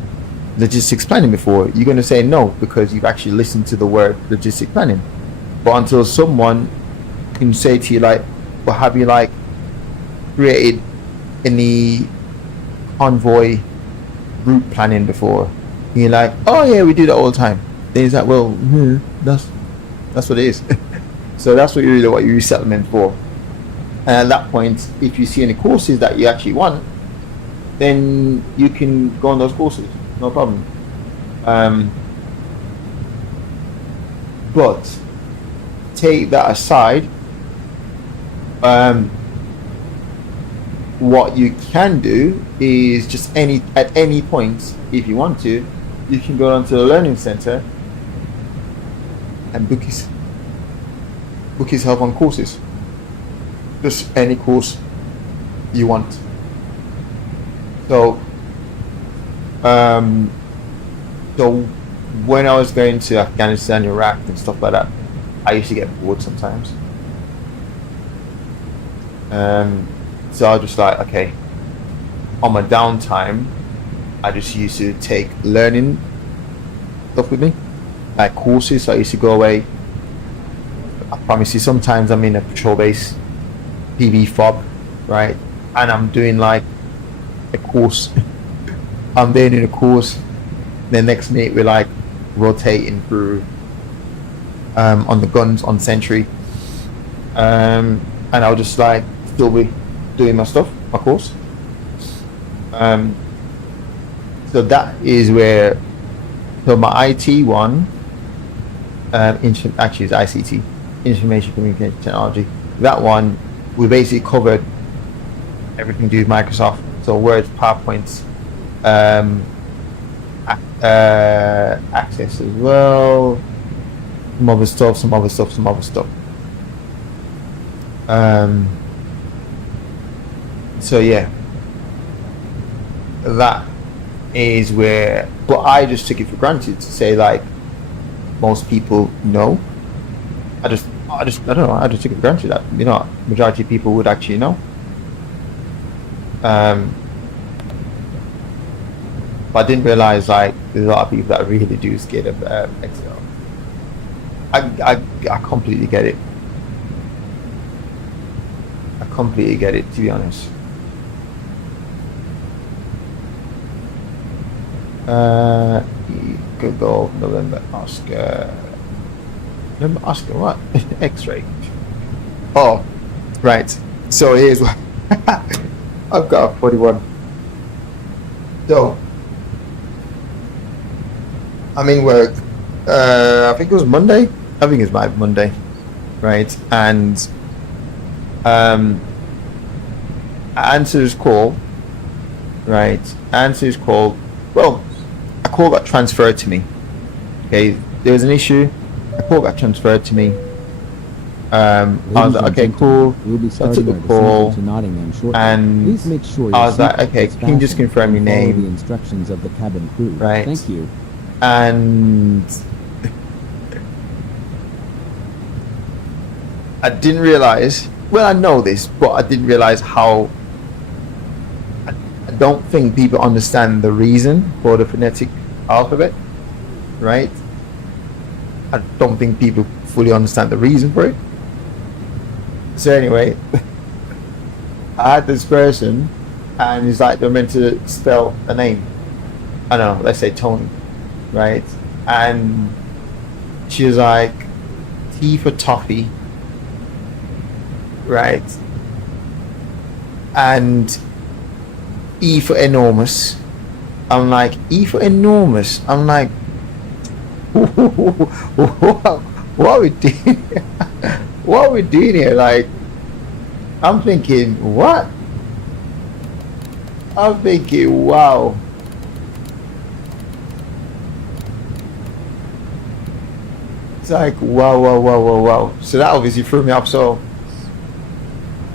logistics planning before? You're going to say no, because you've actually listened to the word logistic planning. But until someone can say to you like, well, have you like created any convoy route planning before? And you're like, oh yeah, we do that all the time. Then he's like, well, that's what it is. So that's what your resettlement for. And at that point, if you see any courses that you actually want, then you can go on those courses, no problem. But take that aside, what you can do is just at any point, if you want to, you can go onto the learning center and book his help on courses. Just any course you want. So when I was going to Afghanistan, Iraq and stuff like that, I used to get bored sometimes. So I was just like, okay, on my downtime, I just used to take learning stuff with me, like courses. So I used to go away. I promise you, sometimes I'm in a patrol base, PV fob, right? And I'm doing like a course. I'm there in a course. Then next minute we're like rotating through on the guns on sentry, and I'll just like still be doing my stuff, my course. So that is where, so my IT one, actually it's ICT, Information Communication Technology. That one, we basically covered everything to do with Microsoft. So Word, PowerPoint, Access as well, some other stuff. So yeah, that is where, but I just took it for granted to say like most people know. I don't know, I just took it for granted that, you know, majority of people would actually know. But I didn't realize like there's a lot of people that really do scared of XL. I completely get it. I completely get it, to be honest. Good goal, November Oscar. November Oscar, what? X-ray. Oh, right. So here's what I've got a 41. So I'm in work. I think it was Monday. I think it's my Monday, right? And I answered his call, right? Answered his call. Well, a call got transferred to me. Okay, there was an issue. A call got transferred to me. I was like, okay, cool. We'll be I took starting the our descent call, to Nottingham shortly. and Please make sure I your was like, seatbelt okay, is can you just fastened confirm your and follow name? the instructions of the cabin crew. Right. Thank you. And I didn't realize. Well, I know this, but I didn't realize how. I don't think people understand the reason for the phonetic alphabet, right? I don't think people fully understand the reason for it. So anyway, I had this person, and he's like, they're meant to spell a name. I don't know, let's say Tony, right? And she was like, T for toffee, right? And E for enormous. I'm like, E for enormous. I'm like, what are we doing? What are we doing here? Like, I'm thinking, what? I'm thinking, wow. It's like, wow. So that obviously threw me off. So,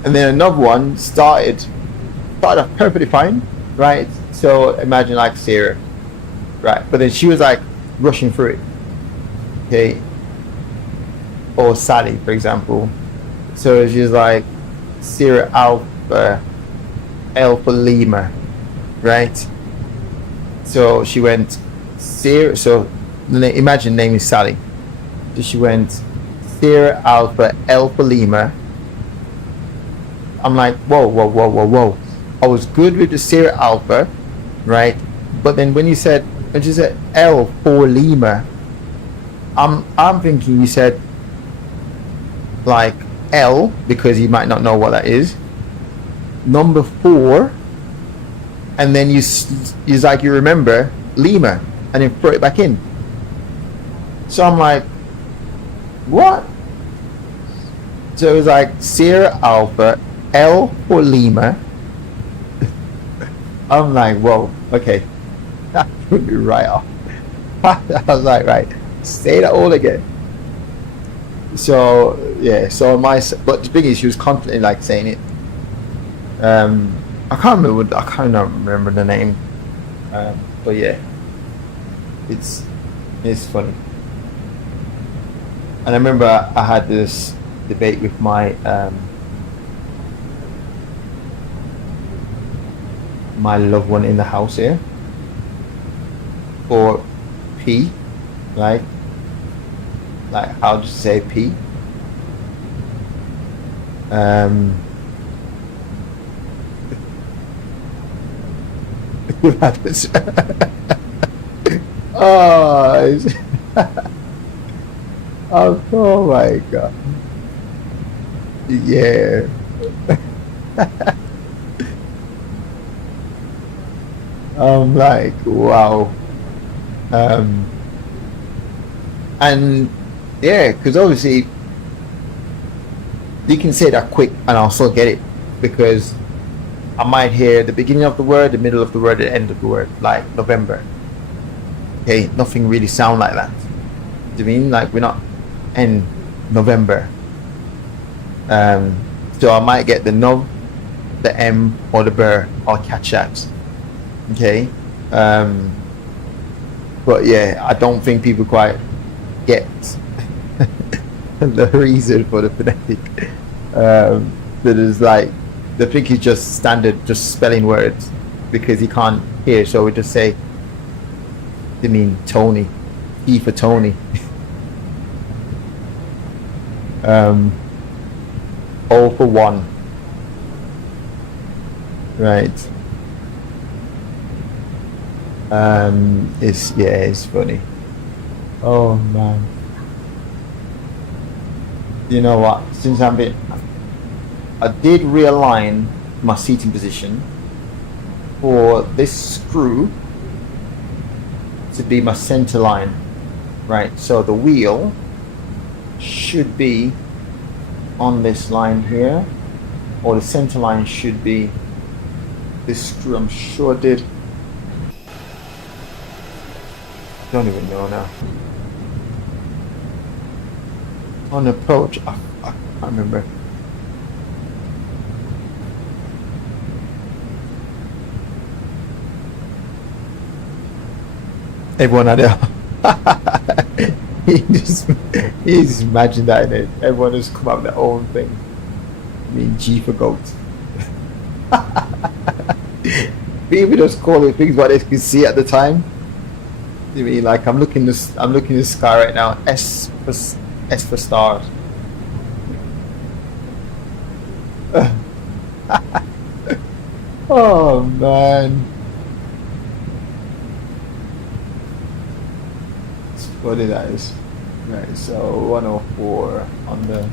and then another one started off perfectly fine, right? So imagine like Sarah, right? But then she was like rushing through it, okay? Or Sally, for example. So she's like Sierra Alpha Lima, right? So she went Sierra. So imagine name is Sally. So she went Sierra Alpha Lima. I'm like, whoa. I was good with the Sierra Alpha, right? But then when she said L for Lima, I'm thinking you said like L, because you might not know what that is, number 4, and then you like you remember Lima, and then throw it back in. So I'm like, what? So it was like Sierra Alpha L for Lima. I'm like, whoa, okay, that threw me right off. I was like, right, say that all again. So yeah, so but the thing is, she was constantly like saying it. I can't remember the name, but yeah, it's funny. And I remember I had this debate with my my loved one in the house here, for P, like how to say P. Oh my god, yeah. I'm like, wow. And yeah, because obviously you can say that quick and I'll still get it, because I might hear the beginning of the word, the middle of the word, the end of the word, like November. Okay, nothing really sound like that. Do you mean like we're not in November? So I might get the nov, the M, or the ber. I'll catch that. Okay, but yeah, I don't think people quite get the reason for the phonetic. That is like, the think is just standard, just spelling words, because he can't hear, so we just say They mean Tony. E for Tony. O for 1. Right. It's funny. Oh man. You know what? Since I did realign my seating position for this screw to be my center line, right? So the wheel should be on this line here, or the center line should be this screw. I'm sure I did. Don't even know now. On approach, I can't remember. Everyone out there. he just imagined that in it. Everyone just come up with their own thing. I mean, G for goat. People just call it things what they can see at the time. I mean, like I'm looking the sky right now. S for stars. Oh man. What did that is? Right, so 104 on the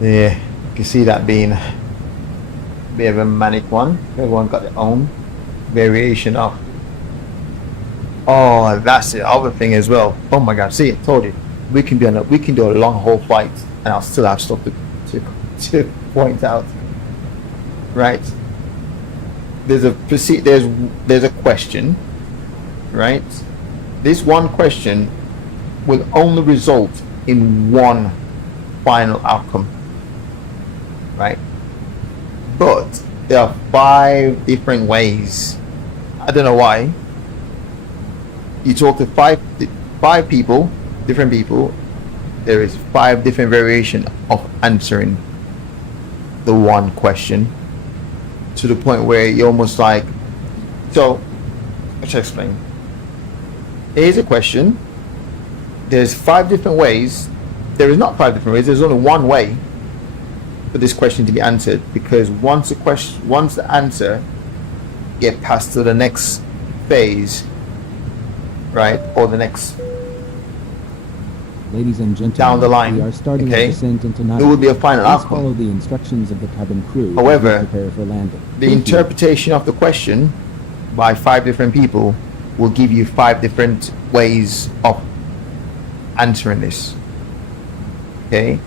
yeah, you can see that being a bit of a manic one. Everyone got their own variation of. Oh, that's the other thing as well. Oh my god, see, I told you. We can do a long haul flight and I'll still have stuff to point out. Right. There's a question, right? This one question will only result in one final outcome. Right? But there are 5 different ways. I don't know why. You talk to five people, different people, there is 5 different variations of answering the one question, to the point where you're almost like, so let's explain. Here's a question. There's 5 different ways. There is not 5 different ways. There's only one way for this question to be answered, because once the answer get passed to the next phase, right, or the next Ladies and gentlemen, down the line, we are starting our descent into it will be a final Please outcome. follow the instructions of the cabin crew. However, as we prepare for landing. The Thank you. interpretation of the question by 5 different people will give you 5 different ways of answering this. Okay?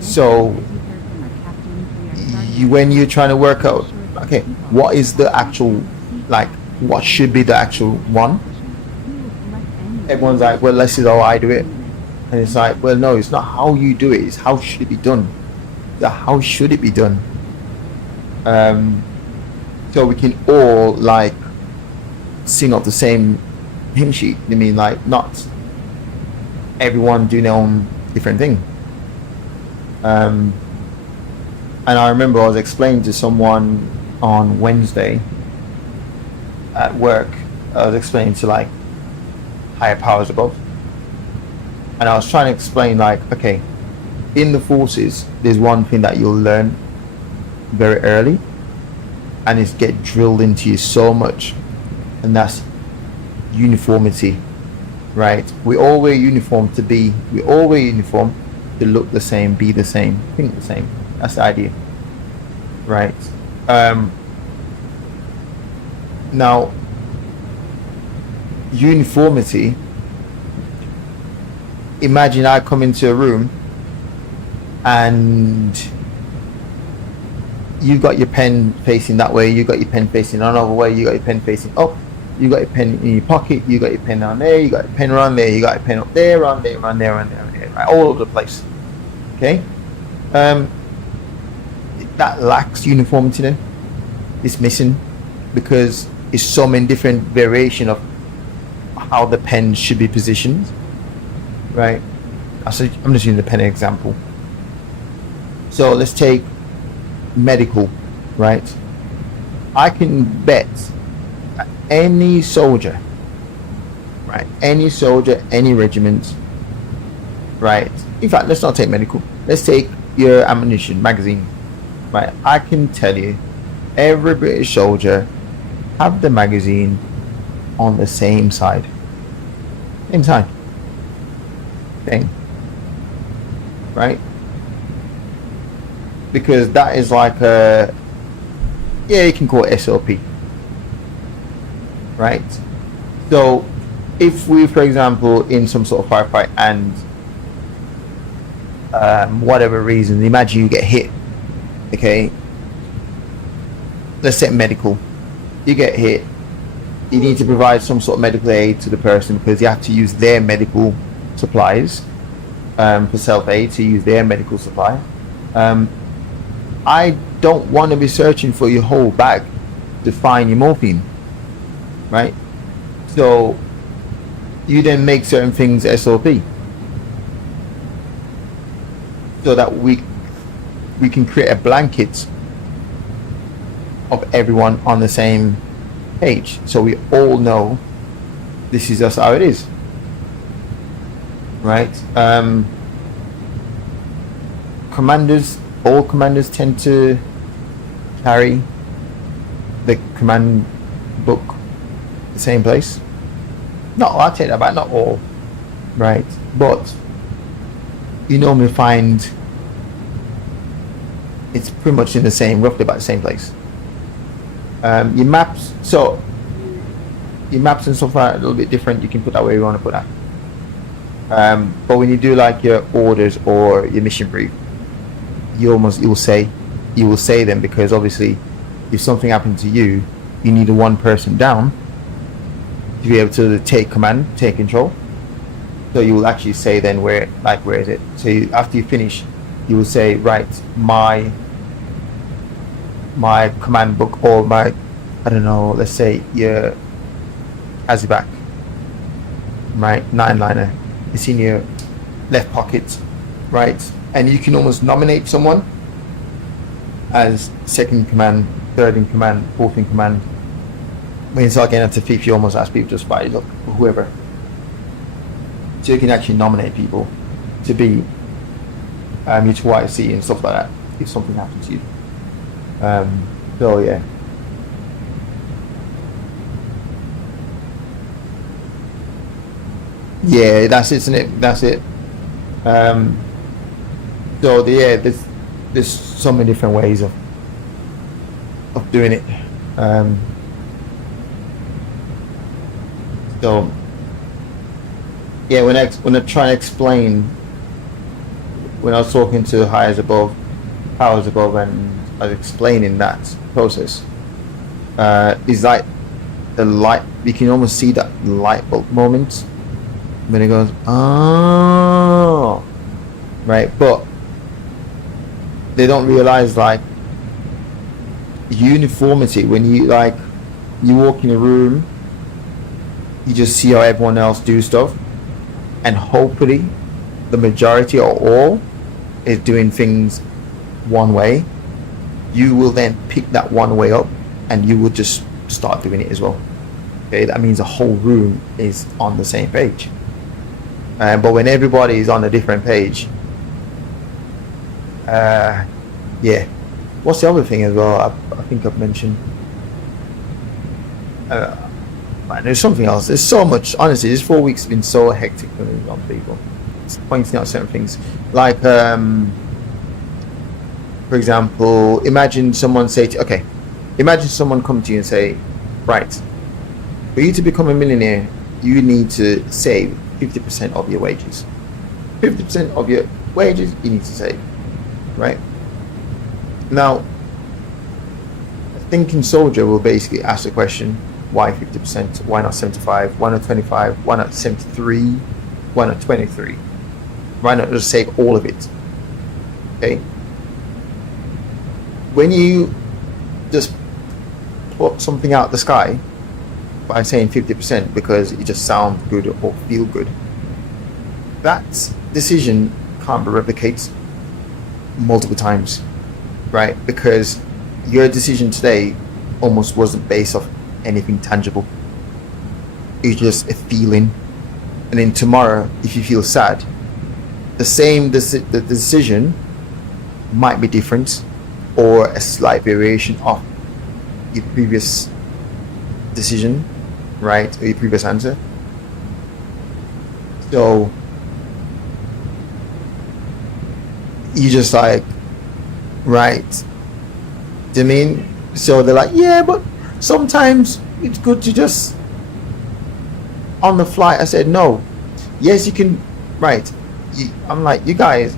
So when you're trying to work out, okay, what is the actual, like, what should be the actual one? Everyone's like, well, this is how I do it. And it's like, well, no, it's not how you do it, it's how should it be done. How should it be done? So we can all, like, sing off the same hymn sheet. I mean, like, not everyone doing their own different thing. And I remember I was explaining to someone on Wednesday at work, I was explaining to, like, higher powers above, and I was trying to explain, like, okay, in the forces there's one thing that you'll learn very early, and it's get drilled into you so much, and that's uniformity, right? We all wear uniform to look the same, be the same, think the same. That's the idea, right? Now, uniformity, imagine I come into a room and you got your pen facing that way, you got your pen facing another way, you got your pen facing up, you got your pen in your pocket, you got your pen down there, you got your pen around there, you got your pen up there, around there, around there, around there, around there, right? All over the place. Okay? That lacks uniformity then. It's missing, because is so many different variation of how the pen should be positioned, right? I'm just using the pen example. So let's take medical, right? I can bet any soldier, right? Any soldier, any regiment, right? In fact, let's not take medical. Let's take your ammunition magazine, right? I can tell you, every British soldier have the magazine on the same side. Same side. Thing. Right? Because that is like a, yeah, you can call it SOP. Right? So if we, for example, in some sort of firefight and whatever reason, imagine you get hit, okay? Let's say medical. You get hit, you need to provide some sort of medical aid to the person because you have to use their medical supplies for self-aid, to use their medical supply. I don't want to be searching for your whole bag to find your morphine, right? So you then make certain things SOP so that we can create a blanket of everyone on the same page, so we all know this is just how it is, right? All commanders tend to carry the command book the same place. Not all, I'll take that back, not all, right? But you normally find it's pretty much in the same, roughly about the same place. Your maps, so your maps and stuff are a little bit different. You can put that where you want to put that. But when you do like your orders or your mission brief, you will say them, because obviously if something happened to you, you need one person down to be able to take command, take control. So you will actually say then where is it? So after you finish, you will say, right, my command book, or my, I don't know, let's say your ASIVAC, right, 9-liner, it's in your left pocket, right? And you can almost nominate someone as second in command, third in command, fourth in command. When you start getting up to fifth, you almost ask people to just buy it up, or whoever. So you can actually nominate people to be your YC and stuff like that if something happens to you. So yeah. Yeah, that's it, isn't it? That's it. So yeah, there's so many different ways of doing it. So yeah, when I try to explain, when I was talking to highs above, powers above, and I was explaining that process, is like the light, you can almost see that light bulb moment when it goes, oh, right? But they don't realize like uniformity. When you walk in a room, you just see how everyone else do stuff, and hopefully the majority or all is doing things one way. You will then pick that one way up, and you will just start doing it as well. Okay, that means the whole room is on the same page. But when everybody is on a different page, yeah. What's the other thing as well? I think I've mentioned. Man, there's something else. There's so much. Honestly, this 4 weeks has been so hectic for me on people. It's pointing out certain things, like for example, imagine someone imagine someone come to you and say, right, for you to become a millionaire, you need to save 50% of your wages. 50% of your wages you need to save, right? Now, a thinking soldier will basically ask the question, why 50%? Why not 75? Why not 25? Why not 73? Why not 23? Why not just save all of it? Okay? When you just put something out the sky by saying 50% because it just sounds good or feel good. That decision can't be replicated multiple times, right? Because your decision today almost wasn't based off anything tangible. It's just a feeling. And then tomorrow, if you feel sad, the decision might be different or a slight variation of your previous decision, right? Or your previous answer. So you just like, right? Do you mean? So they're like, yeah, but sometimes it's good to just on the fly. I said, no. Yes, you can, right? I'm like, you guys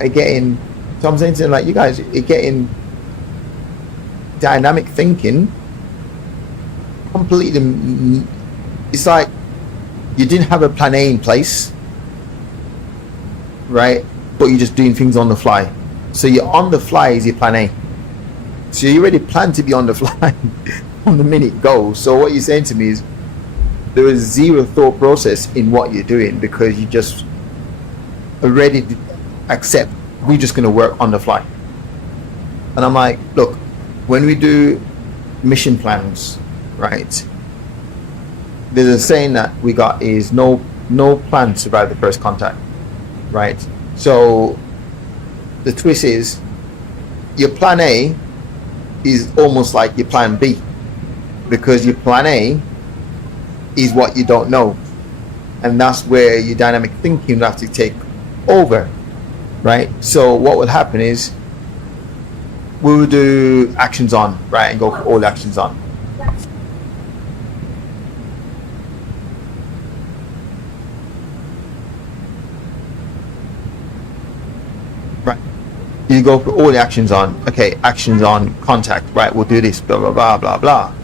are getting, so I'm saying to them, like, you guys are getting dynamic thinking completely. It's like you didn't have a plan A in place, right? But you're just doing things on the fly. So you're on the fly is your plan A. So you already plan to be on the fly on the minute go. So what you're saying to me is there is zero thought process in what you're doing because you just already accept we're just going to work on the fly. And I'm like, look, when we do mission plans, right, there's a saying that we got is no plan to survive the first contact, right? So the twist is your plan A is almost like your plan B, because your plan A is what you don't know, and that's where your dynamic thinking will have to take over, right? So what will happen is we will do actions on, right, and go for all actions on. Right, you go for all the actions on. Okay, actions on contact, right, we'll do this, blah blah blah blah blah,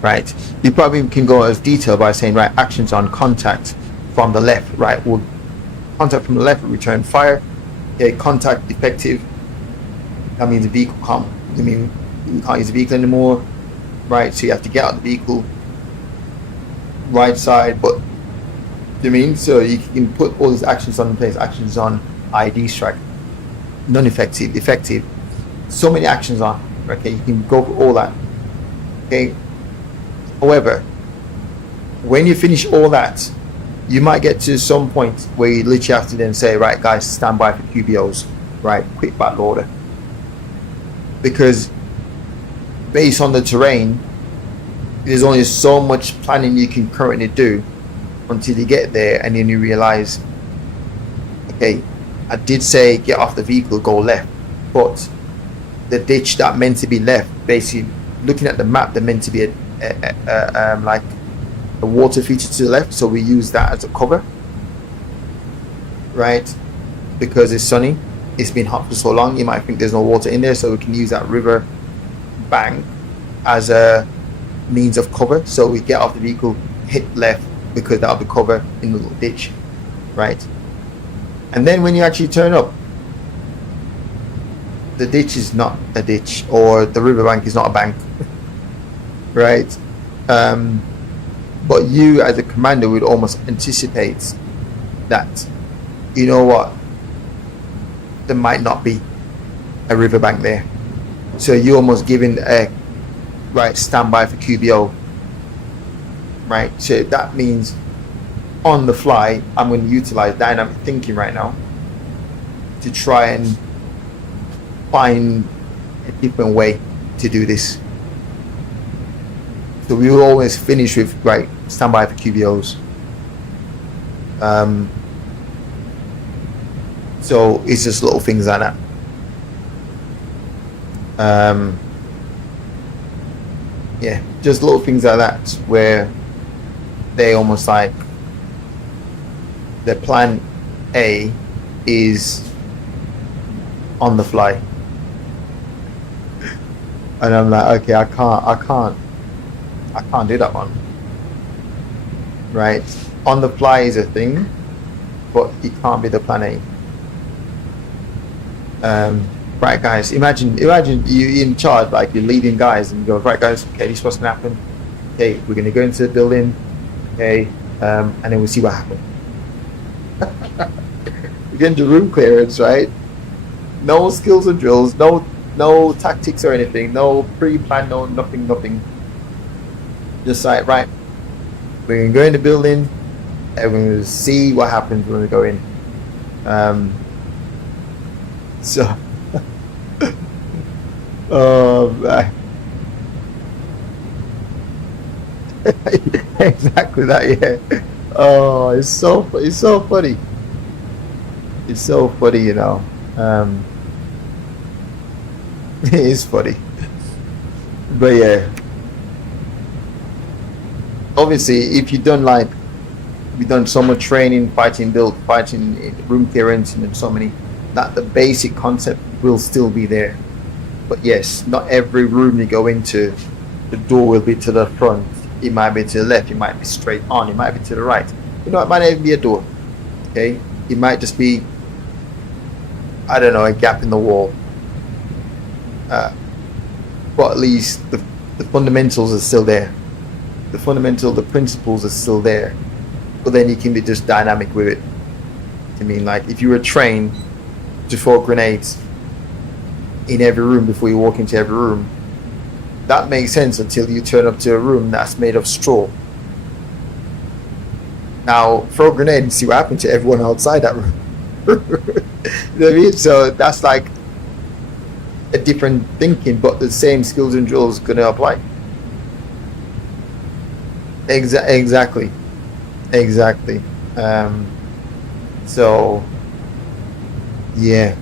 right? You probably can go as detailed by saying, right, actions on contact from the left, right, we'll contact from the left, return fire. Okay, contact effective, that means the vehicle can't, I mean, you can't use the vehicle anymore, right? So you have to get out of the vehicle, right side, but you mean, so you can put all these actions on place. Actions on ID strike, non-effective, effective, so many actions on. Okay, you can go for all that. Okay, however, when you finish all that, you might get to some point where you literally have to then say, right guys, stand by for QBOs, right, quick battle order, because based on the terrain there's only so much planning you can currently do until you get there, and then you realize, okay, I did say get off the vehicle, go left, but the ditch that meant to be left, basically looking at the map, they're meant to be like a water feature to the left, so we use that as a cover, right? Because it's sunny, it's been hot for so long, you might think there's no water in there, so we can use that river bank as a means of cover. So we get off the vehicle, hit left, because that'll be cover in the little ditch, right? And then when you actually turn up, the ditch is not a ditch, or the river bank is not a bank, right? But you as a commander would almost anticipate that, you know what, there might not be a riverbank there, so you almost giving a right standby for QBO, right? So that means on the fly I'm going to utilize dynamic thinking right now to try and find a different way to do this. So we will always finish with, right, standby for QBOs. So it's just little things like that. Yeah, just little things like that where they almost like the plan A is on the fly, and I'm like, okay, I can't do that one, right? On the fly is a thing, but it can't be the plan A. Right guys, imagine you in charge, like you're leading guys, and you go, right guys, okay, this is what's gonna happen. Okay, we're gonna go into the building. Okay, and then we'll see what happens. We're getting the room clearance, right? No skills and drills, no tactics or anything, no pre-plan, no nothing. Just like, right, we're gonna go in the building and we're gonna see what happens when we go in. So oh man. Exactly that, yeah. Oh, it's so funny. It's so funny, you know. It is funny. But yeah. Obviously, if you've done so much training, fighting build, fighting room clearance, and so many, that the basic concept will still be there. But yes, not every room you go into, the door will be to the front. It might be to the left. It might be straight on. It might be to the right. You know, it might not even be a door. Okay, it might just be, I don't know, a gap in the wall. But at least the fundamentals are still there. The principles are still there. But then you can be just dynamic with it. I mean, like if you were trained to throw grenades in every room before you walk into every room, that makes sense until you turn up to a room that's made of straw. Now throw a grenade and see what happens to everyone outside that room. You know what I mean? So that's like a different thinking, but the same skills and drills gonna apply. Exactly. So yeah,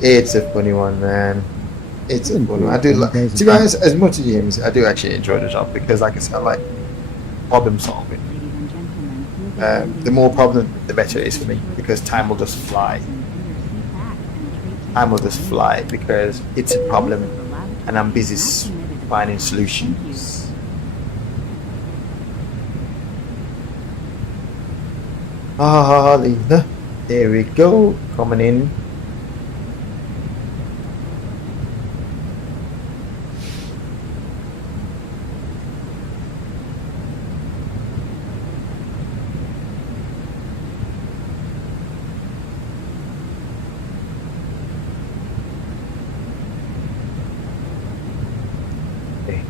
it's a funny one, man. It's a funny one. I do like, to be honest, as much as James, I do actually enjoy the job because, like I said, I like problem solving. Ladies and gentlemen, The more problem, the better it is for me because time will just fly. Time will just fly because it's a problem and I'm busy finding solutions. Ah, Lisa. There we go. Coming in. Okay.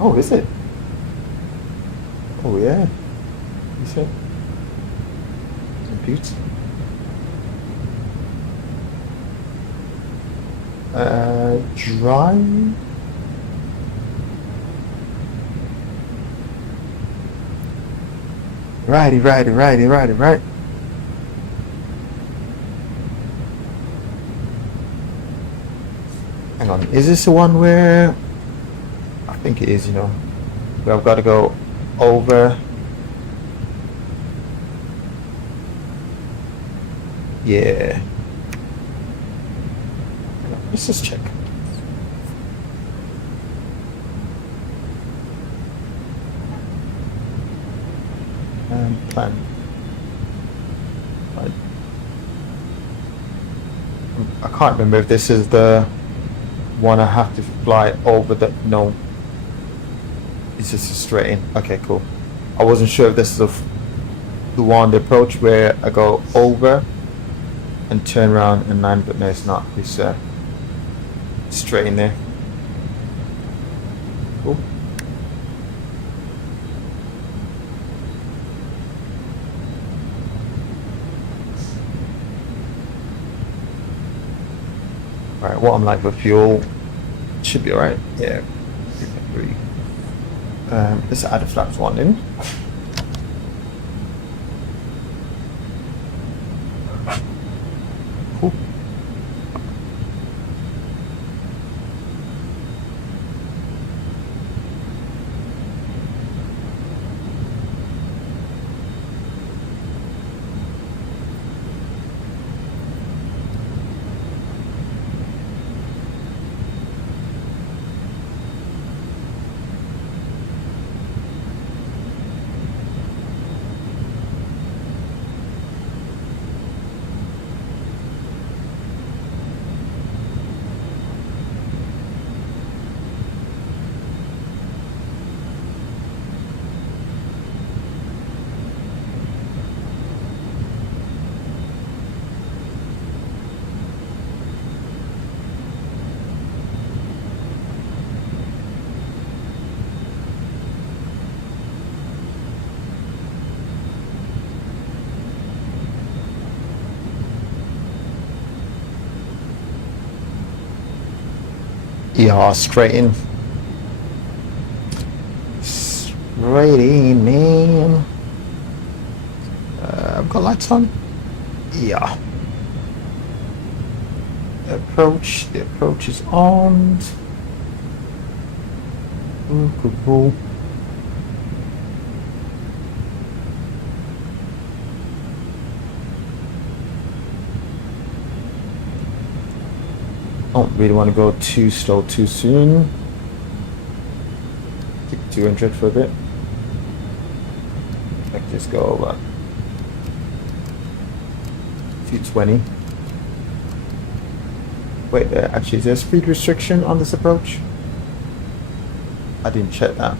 Oh, is it? Oh, yeah. You said? Compute. Drive. Righty. Hang on, is this the one where I think it is, you know, where I've got to go over? Yeah. Hang on, let's just check. Plan. Right. I can't remember if this is the one I have to fly over the, no. It's just a straight in. Okay, cool. I wasn't sure if this is the one, the approach where I go over and turn around and land, but no, it's not. It's straight in there. Cool. Alright, what I'm like for fuel should be alright. Yeah. Let's add a flaps one in. Cool. Yeah, straight in. Straight in, man. I've got lights on. Yeah. The approach is on. Oh, good ball. Don't really want to go too slow too soon. Keep 200 for a bit. Like just go over 220. Wait, actually, is there a speed restriction on this approach? I didn't check that.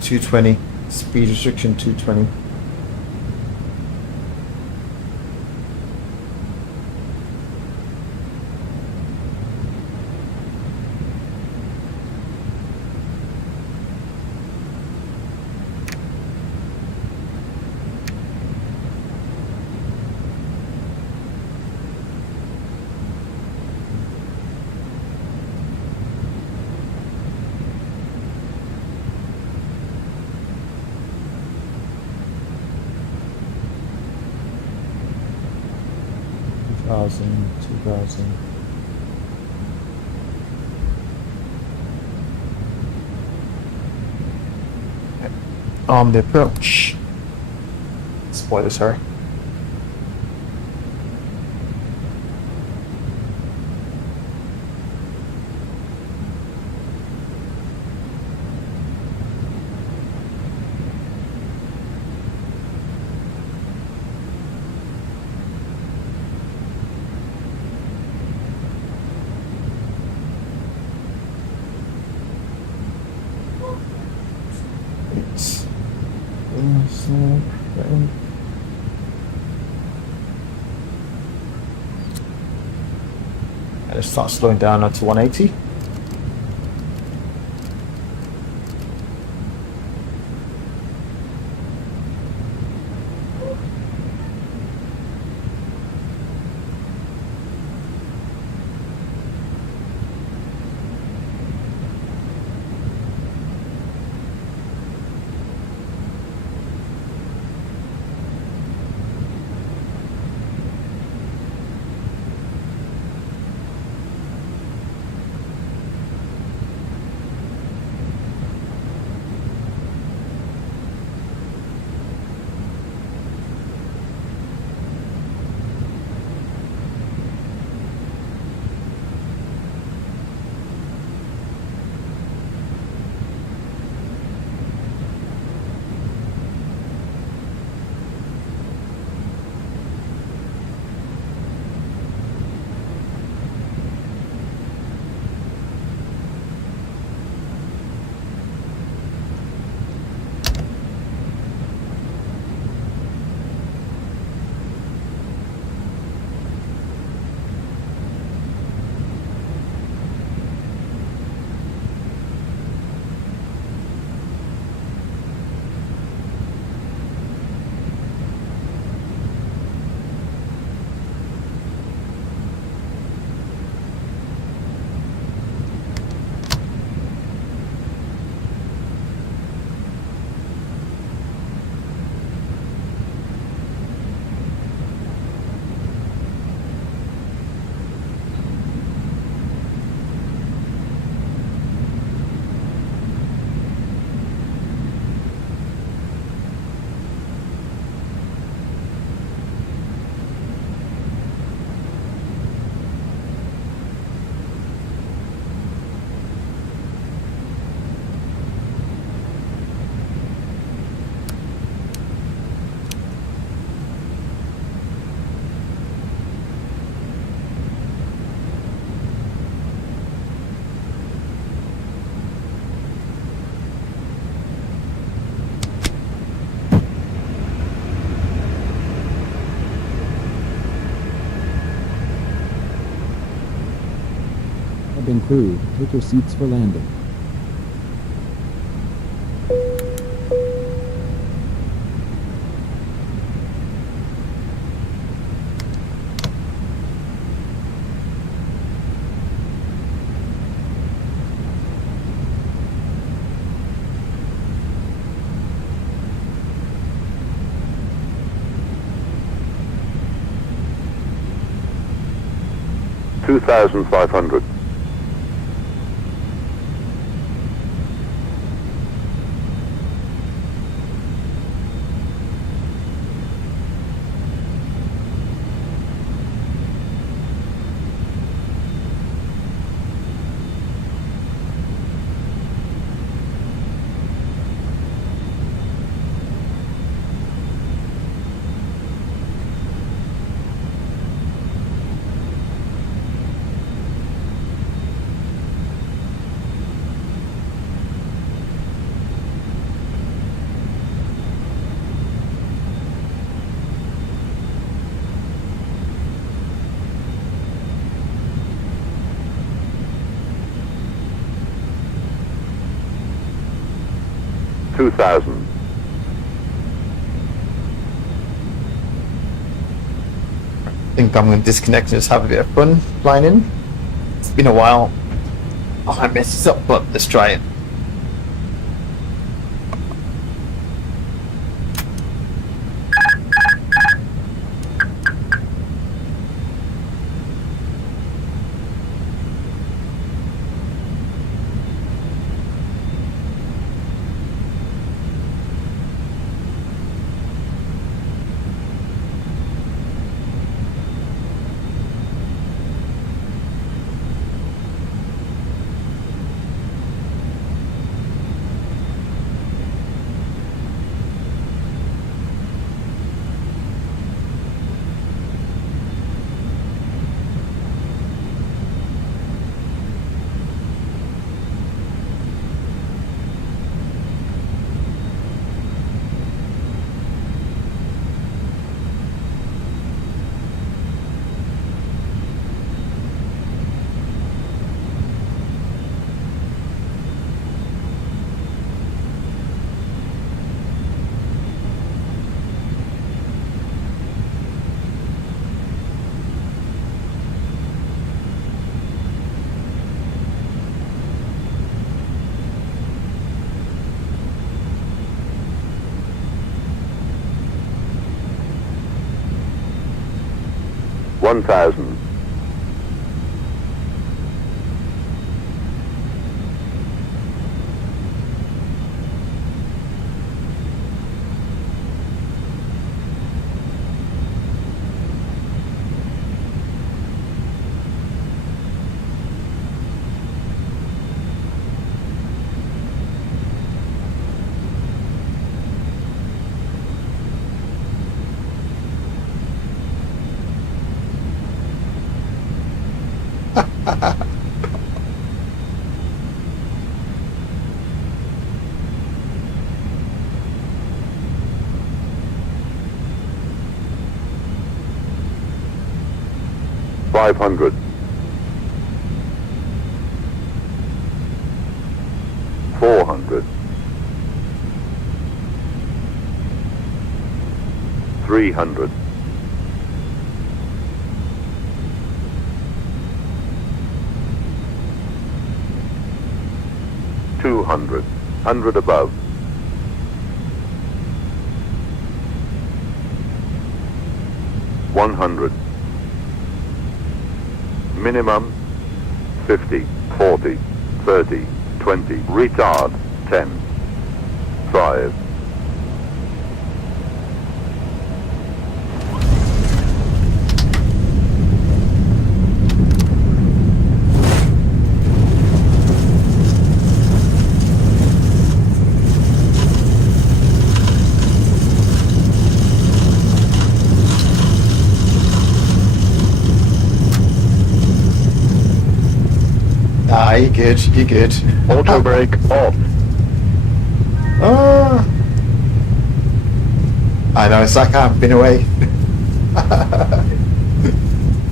.220 speed restriction. 220. Two thousand. On the approach. Spoiler, sorry. And it starts slowing down now to 180. Cabin crew, take your seats for landing. 2,500. 2,000. I think I'm going to disconnect and just have a bit of fun flying in. It's been a while. Oh, I messed this up, but let's try it. One thousand. Five hundred. 400. 300. 200. 100 above. 100. Minimum 50, 40, 30, 20. Retard 10. 5. Ah, you're good, you're good. Auto brake off. Ah. I know, it's like I've been away.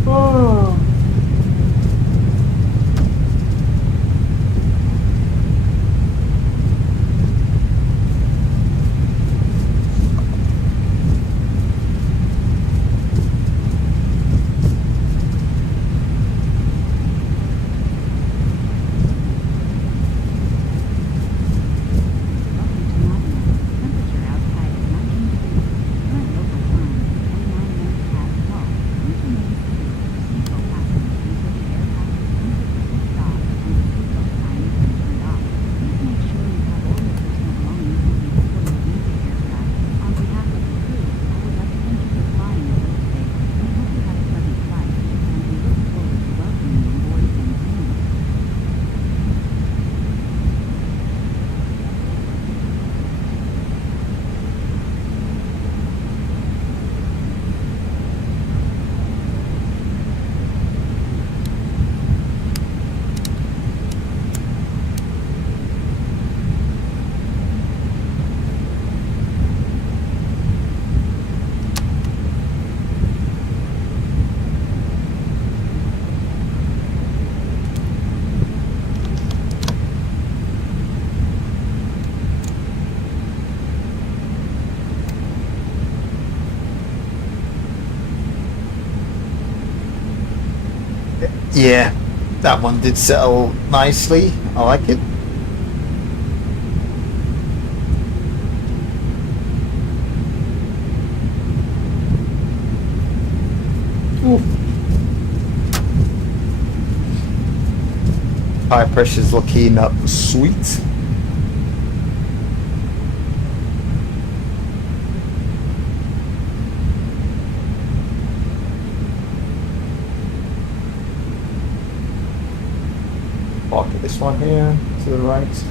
Oh. Yeah, that one did settle nicely. I like it. Ooh. High pressure's looking up sweet. Pocket this one here to the right.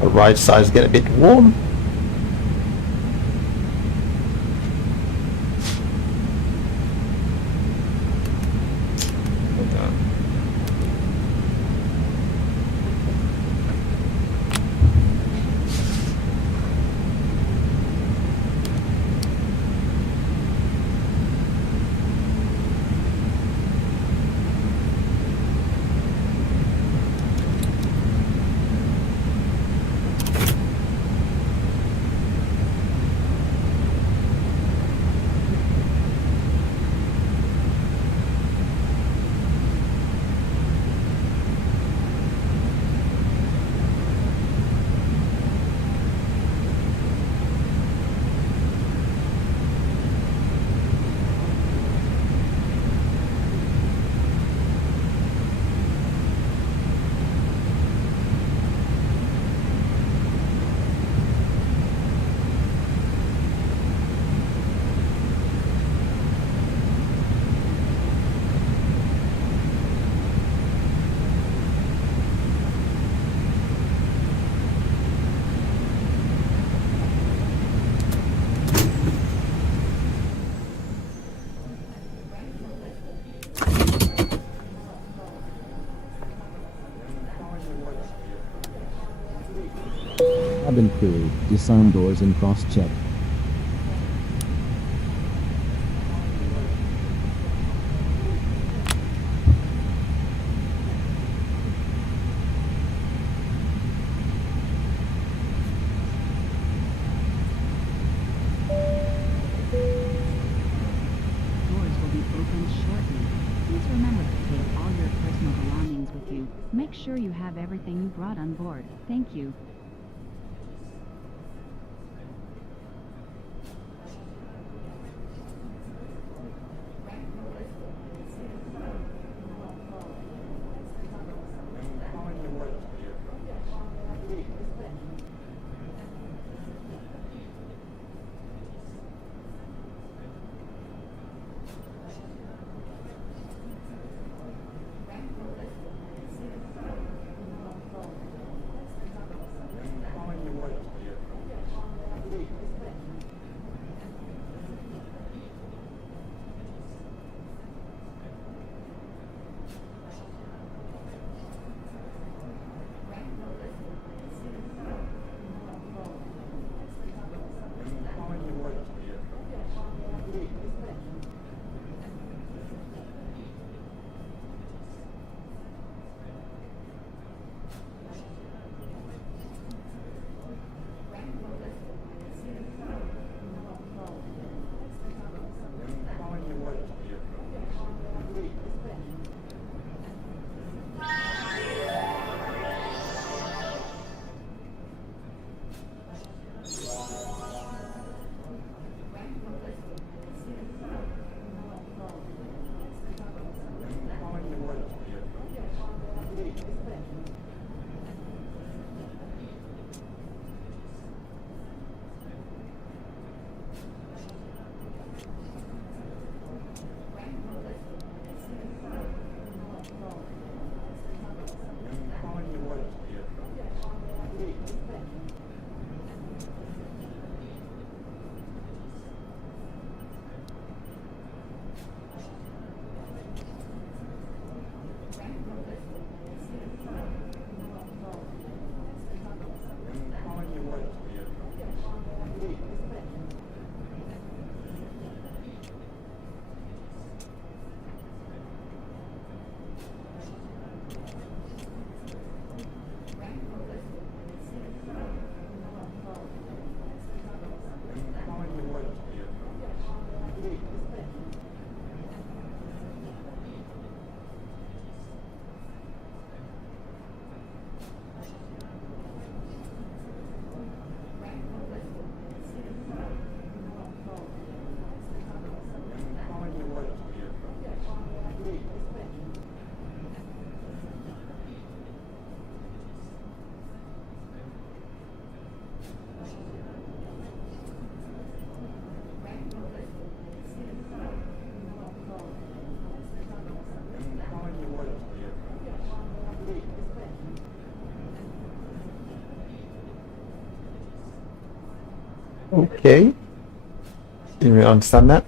The right sides get a bit warm. Cabin crew, disarm doors and cross-check. Doors will be opened shortly. Please remember to take all your personal belongings with you. Make sure you have everything you brought on board. Thank you. Okay. Didn't really understand that.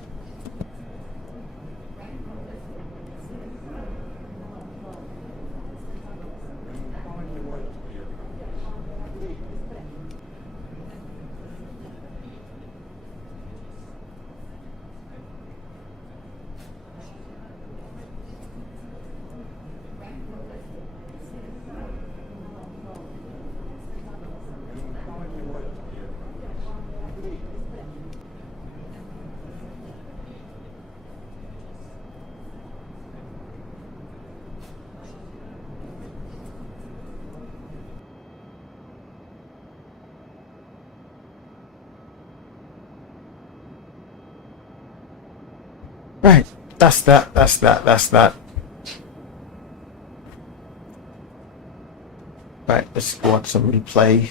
Right, that's that. Right, let's go on some replay.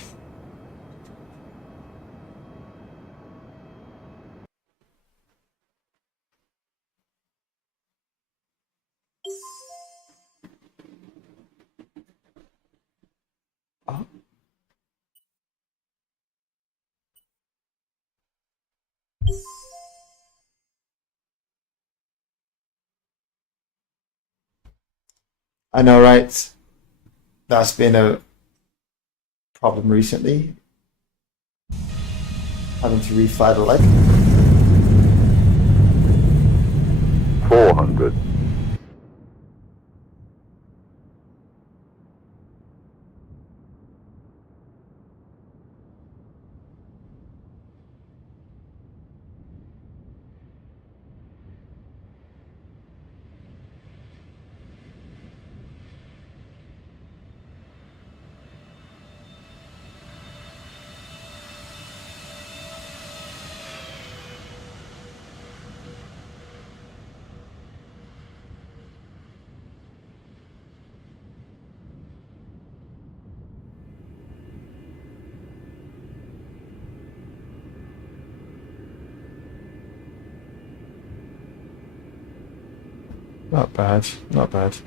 Oh. I know, right? That's been a problem recently. Having to refly the leg. 400. Not bad, not bad.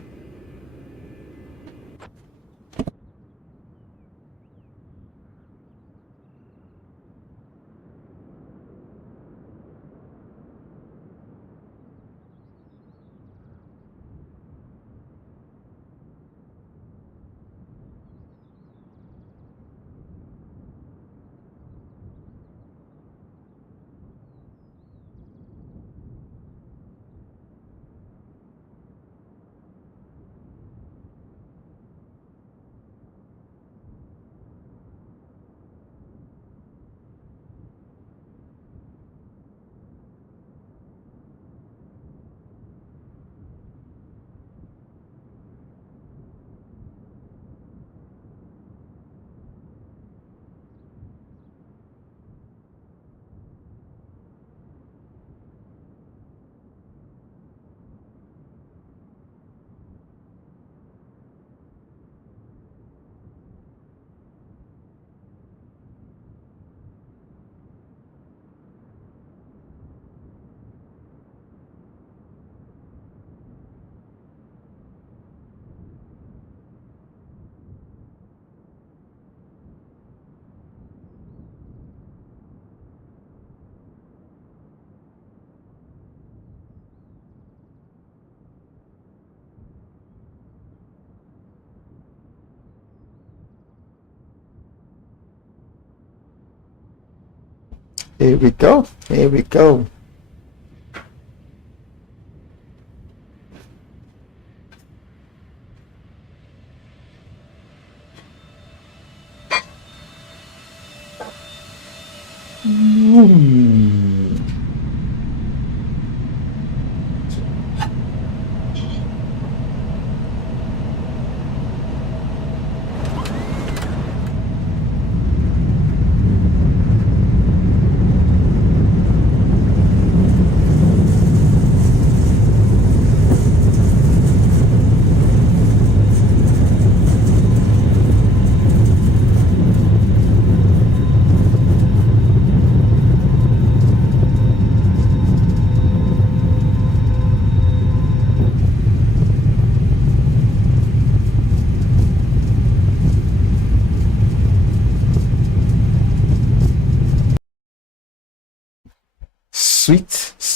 Here we go, here we go.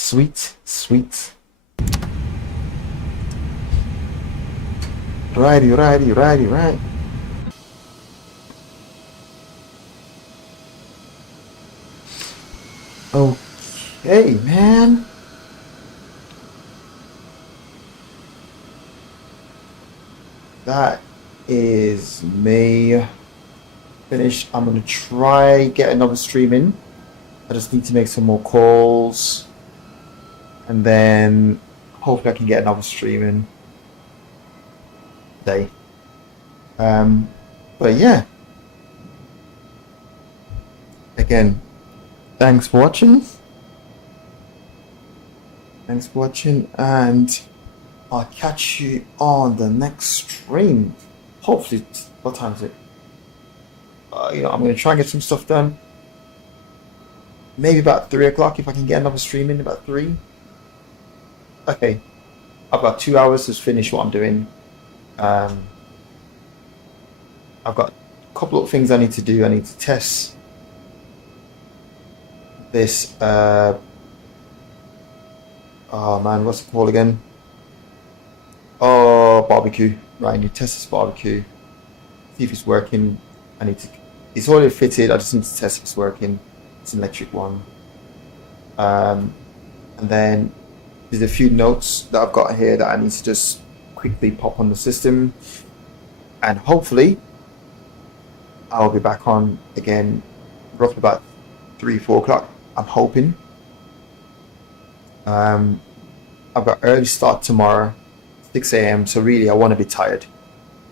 Sweet, sweet. Righty, righty, righty, right. Okay, man. That is me finished. I'm gonna try get another stream in. I just need to make some more calls, and then hopefully I can get another stream in today. But yeah, again, thanks for watching. Thanks for watching, and I'll catch you on the next stream. Hopefully, what time is it? I'm gonna try and get some stuff done. Maybe about 3 o'clock if I can get another stream in about 3. Okay, I've got 2 hours to finish what I'm doing. I've got a couple of things I need to do. I need to test this. Oh man, what's it called again? Oh, barbecue. Right, I need to test this barbecue. See if it's working. It's already fitted. I just need to test if it's working. It's an electric one. And then there's a few notes that I've got here that I need to just quickly pop on the system. And hopefully I'll be back on again roughly about 3-4 o'clock. I'm hoping. I've got early start tomorrow, 6 a.m. So really I want to be tired.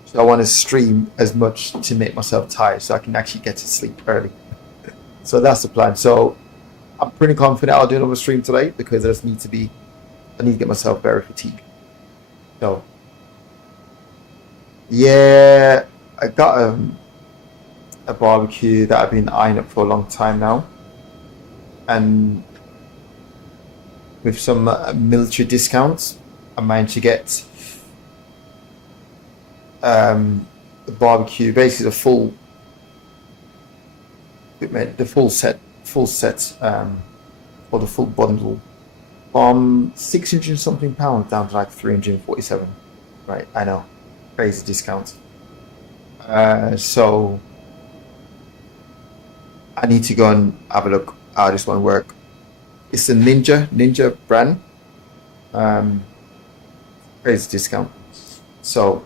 So I want to stream as much to make myself tired so I can actually get to sleep early. So that's the plan. So I'm pretty confident I'll do another stream today because I need to get myself very fatigued. So yeah, I got a barbecue that I've been eyeing up for a long time now, and with some military discounts I managed to get the barbecue, basically the full equipment, the full set or the full bundle from 600 something pounds down to like 347. Right, I know, crazy discount. So I need to go and have a look how this one work. It's a Ninja brand. Crazy discount. So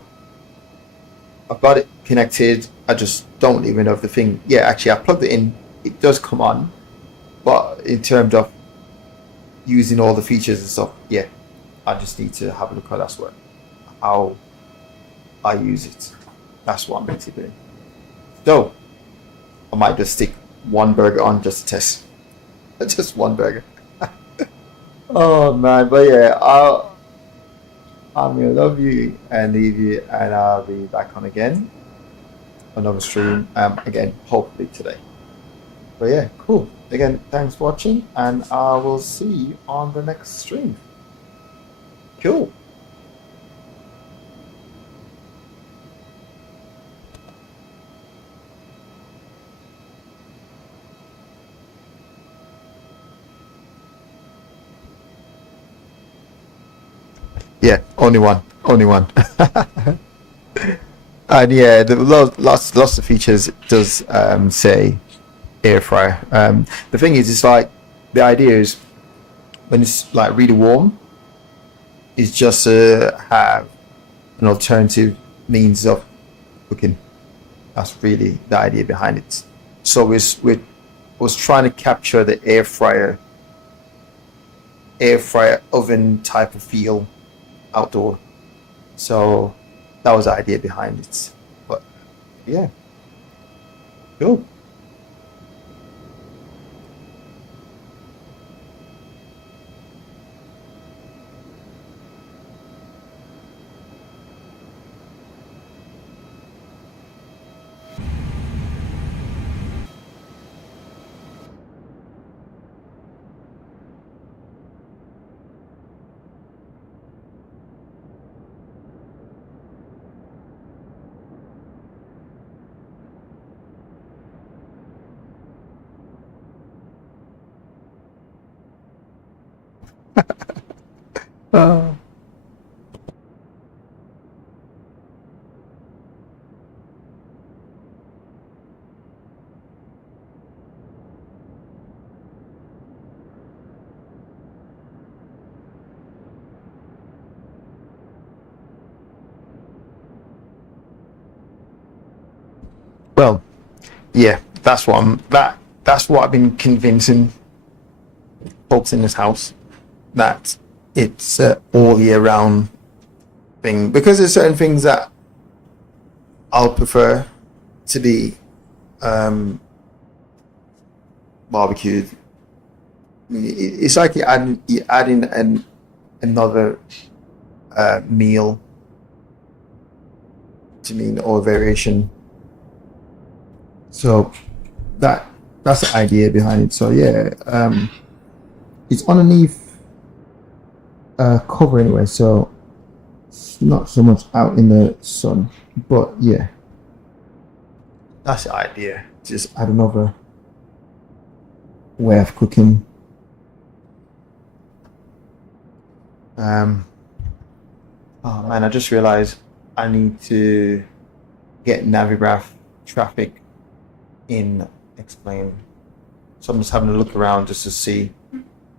I've got it connected. I just don't even know if the thing. Yeah, actually, I plugged it in. It does come on, but in terms of using all the features and stuff, yeah, I just need to have a look how I use it. That's what I'm basically doing. So I might just stick one burger on just to test. Just one burger. Oh man, but yeah, I'm gonna love you and leave you, and I'll be back on again, another stream, again hopefully today. But yeah, cool. Again, thanks for watching, and I will see you on the next stream. Cool. Yeah, only one. And yeah, lots of features. It does say air fryer. The thing is, it's like the idea is when it's like really warm, is just to have an alternative means of cooking. That's really the idea behind it. So we was trying to capture the air fryer oven type of feel outdoor. So that was the idea behind it. But yeah, cool. Oh. Well, yeah, that's what that's what I've been convincing folks in this house, that it's all year round thing, because there's certain things that I'll prefer to be barbecued. It's like you're adding another meal to mean, or variation. So that's the idea behind it. So yeah, it's underneath cover anyway, so it's not so much out in the sun. But yeah, that's the idea. Just add another way of cooking. Oh man, I just realized I need to get Navigraph traffic in Xplane. So I'm just having a look around just to see,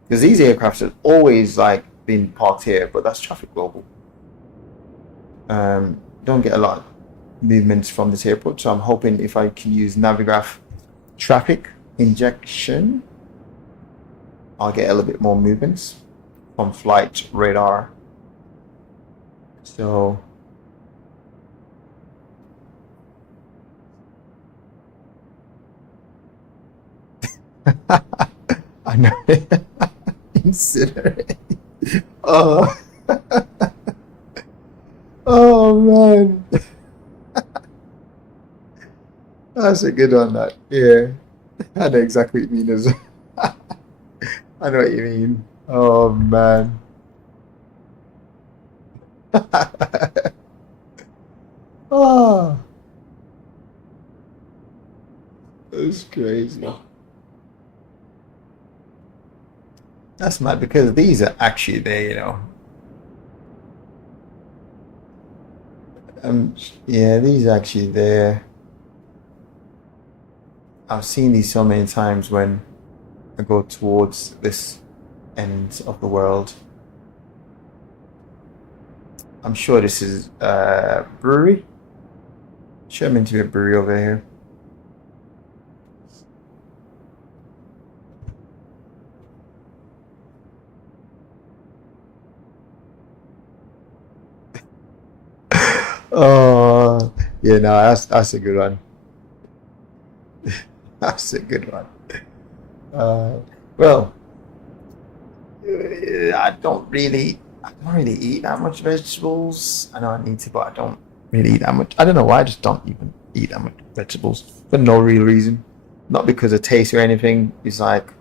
because these aircrafts have always like been parked here, but that's traffic global. Don't get a lot of movements from this airport, so I'm hoping if I can use Navigraph traffic injection, I'll get a little bit more movements from flight radar. So I know. Incinerate. Oh. Oh man. That's a good one, that. Yeah. I know exactly what you mean as well. I know what you mean. Oh man. Oh. That's crazy. That's mad, because these are actually there, you know. Yeah, these are actually there. I've seen these so many times when I go towards this end of the world. I'm sure this is a brewery. Sure, meant to be a brewery over here. Oh, yeah, no, that's a good one. That's a good one. Well, I don't really eat that much vegetables. I know I need to, but I don't really eat that much. I don't know why. I just don't even eat that much vegetables for no real reason. Not because of taste or anything. It's like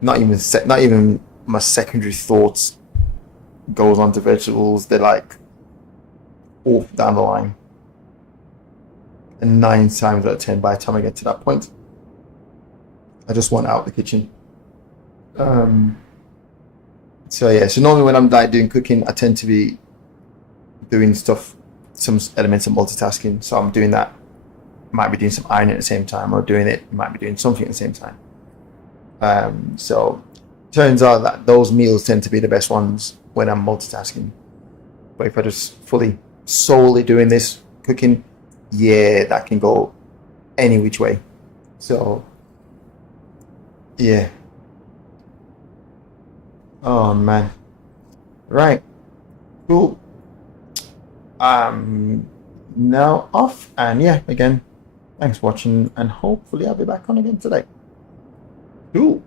not even my secondary thoughts goes onto vegetables. They're like off down the line. And 9 times out of 10, by the time I get to that point, I just want out the kitchen. So yeah, so normally when I'm like doing cooking, I tend to be doing stuff, some elements of multitasking. So I'm doing that. Might be doing some ironing at the same time, or might be doing something at the same time. So turns out that those meals tend to be the best ones when I'm multitasking. But if I just solely doing this cooking, yeah, that can go any which way. So yeah. Oh man. Right. Cool. Now off, and yeah, again, thanks for watching, and hopefully I'll be back on again today. Cool.